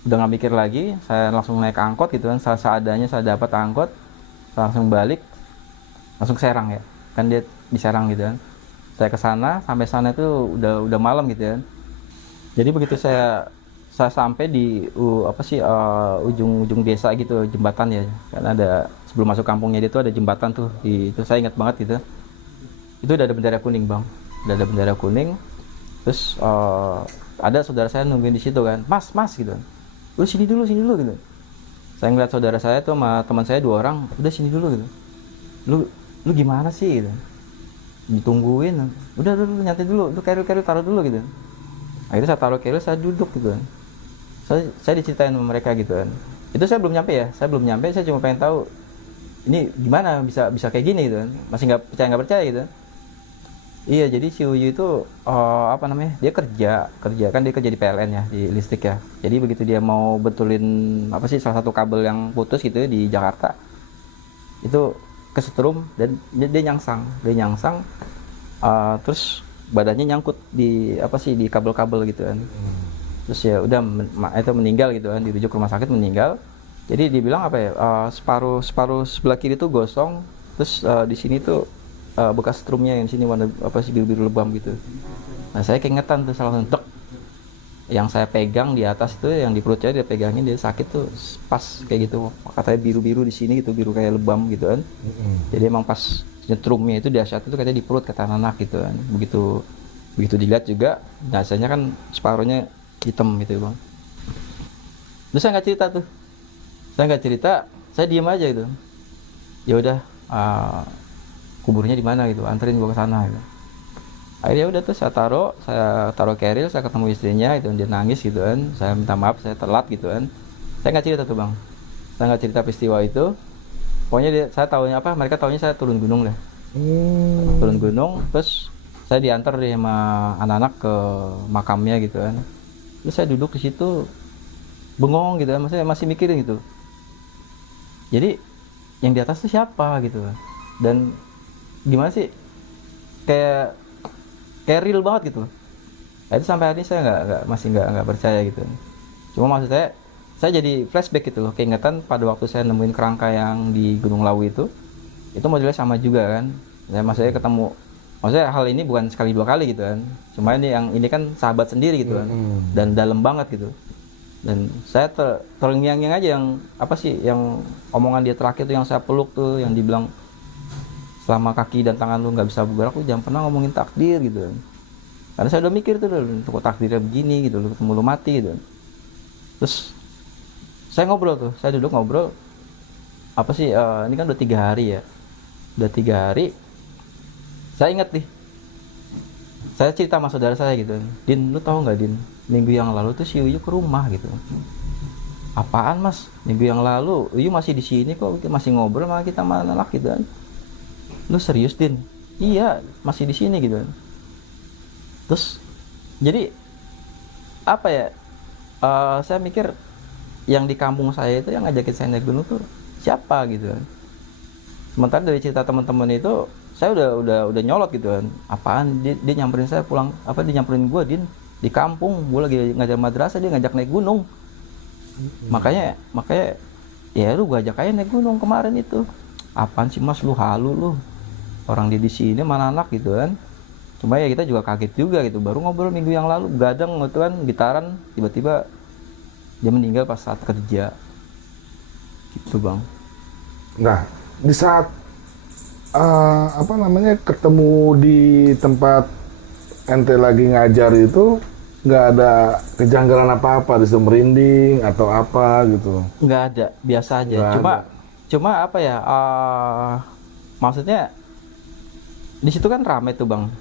udah nggak mikir lagi, saya langsung naik angkot gitu kan, seadanya saya dapat angkot, saya langsung balik, langsung ke Serang ya, kan dia di Serang gitu kan. Saya ke sana, sampai sana itu udah malam gitu kan. Jadi begitu saya sampai di ujung desa gitu, jembatan ya, kan ada sebelum masuk kampungnya dia tuh ada jembatan tuh, itu saya ingat banget gitu. Itu udah ada bendera kuning bang, terus ada saudara saya nungguin di situ kan, mas gitu, udah sini dulu gitu. Saya ngeliat saudara saya tuh sama teman saya 2 orang, udah sini dulu gitu. Lu gimana sih gitu, ditungguin, udah lu nyantai dulu, lu carrier taruh dulu gitu. Akhirnya saya taruh carrier, saya duduk gitu kan. Saya diceritain sama mereka gitu kan. Itu saya belum nyampe, saya cuma pengen tahu ini gimana bisa kayak gini gitu kan. Masih nggak percaya gitu. Iya, jadi si Uyu itu dia kerja kan, dia kerja di PLN ya, di listrik ya. Jadi begitu dia mau betulin salah satu kabel yang putus gitu di Jakarta, itu kesetrum dan dia nyangsang, terus badannya nyangkut di di kabel-kabel gitu kan. Terus ya udah itu meninggal gitu kan, dirujuk ke rumah sakit, meninggal. Jadi dibilang separuh sebelah kiri tuh gosong, terus di sini tuh bekas strumnya yang sini warna biru-biru lebam gitu. Nah saya keingetan tuh, salah satu yang saya pegang di atas tuh, yang di perutnya dia pegangin, dia sakit tuh pas kayak gitu, katanya biru-biru di sini gitu, biru kayak lebam gitu kan. Jadi emang pas nyetrumnya itu dahsyat itu katanya di perut, kata anak gitu kan. Begitu dilihat juga dasarnya kan separuhnya hitam gitu bang. Terus saya nggak cerita, saya diem aja gitu. Ya udah, kuburnya di mana gitu, anterin gua ke sana gitu. Akhirnya udah tuh saya taruh carrier, saya ketemu istrinya itu, dia nangis gitu kan. Saya minta maaf, saya telat gitu kan. Saya nggak cerita tuh bang, saya nggak cerita peristiwa itu. Pokoknya mereka taunya saya turun gunung deh. Turun gunung, terus saya diantar deh sama anak-anak ke makamnya gitu kan. Terus saya duduk di situ bengong gitu kan, maksudnya masih mikirin gitu. Jadi yang di atas tuh siapa gitu, dan gimana sih, kayak real banget gitu. Itu sampai hari ini saya masih nggak percaya gitu. Cuma maksud saya jadi flashback gitu loh, keingetan pada waktu saya nemuin kerangka yang di Gunung Lawu itu modelnya sama juga kan. Ya maksudnya hal ini bukan sekali 2 kali gitu kan. Cuma ini kan sahabat sendiri gitu kan, dan dalam banget gitu. Dan saya terngiang-ngiang aja yang omongan dia terakhir tuh, yang saya peluk tuh, yang dibilang selama kaki dan tangan lu nggak bisa bergerak, lu jangan pernah ngomongin takdir gitu kan. Karena saya udah mikir tuh, kok takdirnya begini gitu, lu ketemu lu mati gitu. Terus saya duduk ngobrol, ini kan udah 3 hari ya, saya ingat nih, saya cerita sama saudara saya gitu, Din, lu tahu nggak Din, minggu yang lalu tuh si Uyu ke rumah gitu. apaan mas, minggu yang lalu Uyu masih di sini kok, masih ngobrol sama kita mana lah gitu kan. Lu serius Din? Iya masih di sini gitu kan. Terus jadi apa ya, saya mikir yang di kampung saya itu yang ngajakin saya naik gunung tuh siapa gitu kan. Sementara dari cerita teman-teman itu saya udah nyolot gitu kan, apaan dia nyamperin saya pulang, apa dia nyamperin gue Din di kampung, gue lagi ngajar madrasah dia ngajak naik gunung. Makanya ya lu gue ajak aja naik gunung kemarin itu. Apaan sih mas, lu halu lu, orang dia di sini mana anak gitu kan. Cuma ya kita juga kaget juga gitu, baru ngobrol minggu yang lalu gadang gitu kan, gitaran, tiba-tiba dia meninggal pas saat kerja gitu bang. Nah, di saat ketemu di tempat ente lagi ngajar itu, nggak ada kejanggalan apa-apa, di situ merinding atau apa gitu? Nggak ada, biasa aja. Cuma apa ya, maksudnya di situ kan rame tuh bang.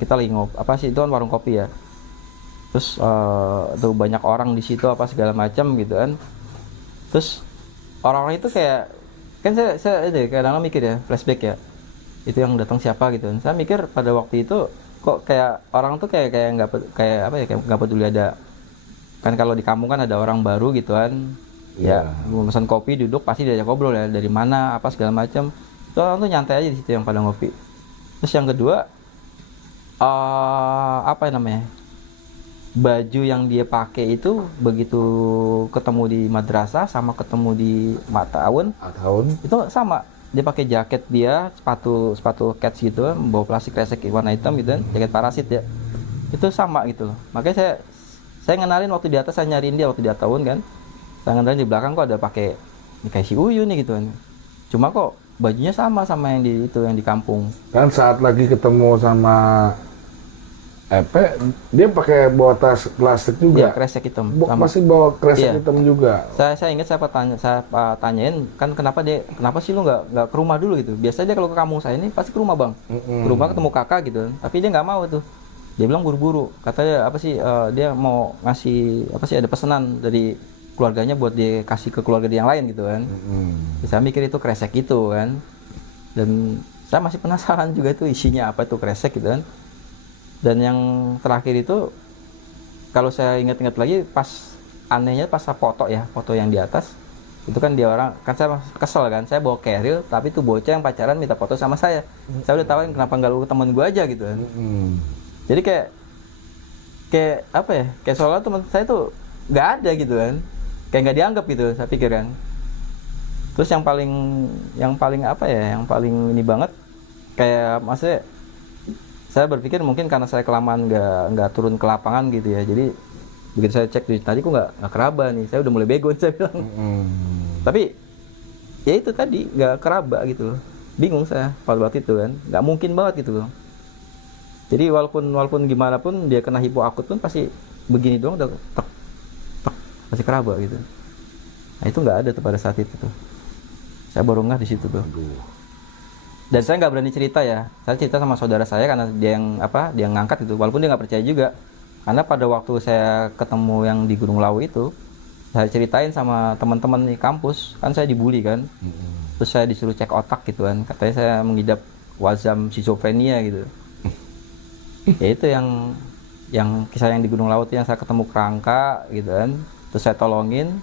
Kita lagi apa sih itu kan warung kopi ya. Terus tuh banyak orang di situ apa segala macam gitu kan. Terus orang-orang itu kayak kan saya kadang-kadang mikir ya, flashback ya, itu yang datang siapa gitu kan. Saya mikir pada waktu itu kok kayak orang tuh kayak nggak kayak apa ya, kayak nggak peduli ada kan, kalau di kampung kan ada orang baru gitu kan. Ya pesan kopi duduk pasti diajak ngobrol ya, dari mana apa segala macam. Itu orang tuh nyantai aja di situ yang pada ngopi. Terus yang kedua apa namanya, baju yang dia pakai itu begitu ketemu di madrasah sama ketemu di Mataun itu sama. Dia pakai jaket, dia sepatu kets gitu, bawa plastik kresek warna hitam gitu kan, jaket parasit ya, itu sama gitu loh. Makanya saya ngenalin waktu di atas, saya nyariin dia waktu di tahun kan, saya ngenalin di belakang kok ada pakai kayak si Uyu nih gitu kan. Cuma kok bajunya sama yang di itu yang di kampung. Kan saat lagi ketemu sama Epe, dia pakai bawa tas plastik juga. Iya, kresek hitam. Masih bawa kresek hitam juga. Saya ingat saya tanyain kan, kenapa sih lu nggak ke rumah dulu gitu. Biasanya dia kalau ke kampung saya ini pasti ke rumah bang, ke rumah ketemu kakak gitu. Tapi dia nggak mau tuh. Dia bilang buru-buru. Katanya apa sih, dia mau ngasih apa sih, ada pesanan dari keluarganya buat dia kasih ke keluarga dia yang lain gitu kan. Saya mikir itu kresek itu kan. Dan saya masih penasaran juga itu isinya apa, itu kresek gitu kan. Dan yang terakhir itu, kalau saya ingat-ingat lagi, pas anehnya pas saya foto yang di atas itu kan, dia orang kan, saya kesel kan, saya bawa keril tapi tuh bocah yang pacaran minta foto sama saya. Saya udah tahu kenapa nggak lu temen gue aja gitu kan. Jadi kayak apa ya, kayak seolah teman saya tuh nggak ada gitu kan, kayak nggak dianggap gitu saya pikir kan. Terus yang paling apa ya, yang paling ini banget, kayak maksudnya saya berpikir mungkin karena saya kelamaan nggak turun ke lapangan gitu ya, jadi begitu saya cek tadi kok nggak keraba nih, saya udah mulai bego saya bilang. Tapi ya itu tadi nggak keraba gitu loh, bingung saya pada waktu itu kan, nggak mungkin banget gitu loh. Jadi walaupun gimana pun dia kena hipo akut pun pasti begini doang udah tek masih keraba gitu. Nah itu nggak ada tuh pada saat itu tuh, saya baru ngeh di situ tuh. Dan saya nggak berani cerita ya, saya cerita sama saudara saya karena dia yang ngangkat gitu, walaupun dia nggak percaya juga. Karena pada waktu saya ketemu yang di Gunung Lawu itu, saya ceritain sama teman-teman di kampus, kan saya dibully kan. Terus saya disuruh cek otak gitu kan, katanya saya mengidap wazam schizophrenia gitu. Ya itu yang kisah yang di Gunung Lawu itu, yang saya ketemu kerangka gitu kan. Terus saya tolongin,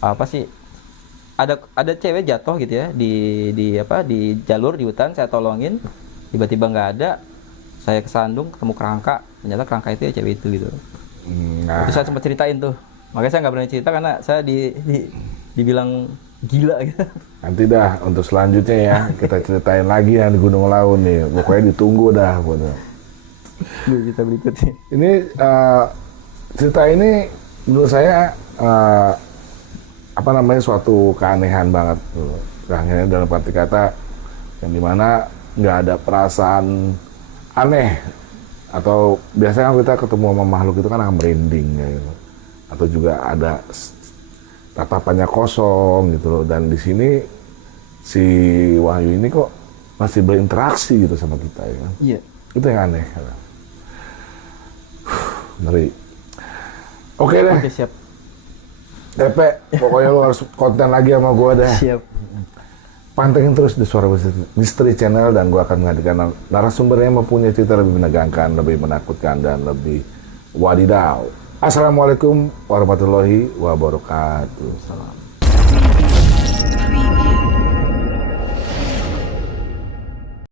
apa sih, ada cewek jatuh gitu ya di jalur di hutan, saya tolongin, tiba-tiba nggak ada, saya kesandung ketemu kerangka, ternyata kerangka itu ya cewek itu gitu. Itu saya sempat ceritain tuh, makanya saya nggak berani cerita karena saya dibilang gila gitu. Nanti dah untuk selanjutnya ya kita ceritain lagi yang di Gunung Lawu nih, pokoknya ditunggu dah buatnya. Kita berikutnya. Ini cerita ini menurut saya suatu keanehan banget, keanehan dalam arti kata yang dimana nggak ada perasaan aneh, atau biasanya kita ketemu sama makhluk itu kan akan merinding gitu, atau juga ada tatapannya kosong gitu loh. Dan di sini si Wahyu ini kok masih berinteraksi gitu sama kita ya kan. Iya. Itu yang aneh. Ngeri. Oke deh. Oke, siap. Tepe, pokoknya lu harus konten lagi sama gua dah. Siap. Pantengin terus di Suara Misteri Channel dan gua akan menghadirkan narasumber yang mempunyai cerita lebih menegangkan, lebih menakutkan dan lebih wadidaw. Assalamualaikum warahmatullahi wabarakatuh. Salam.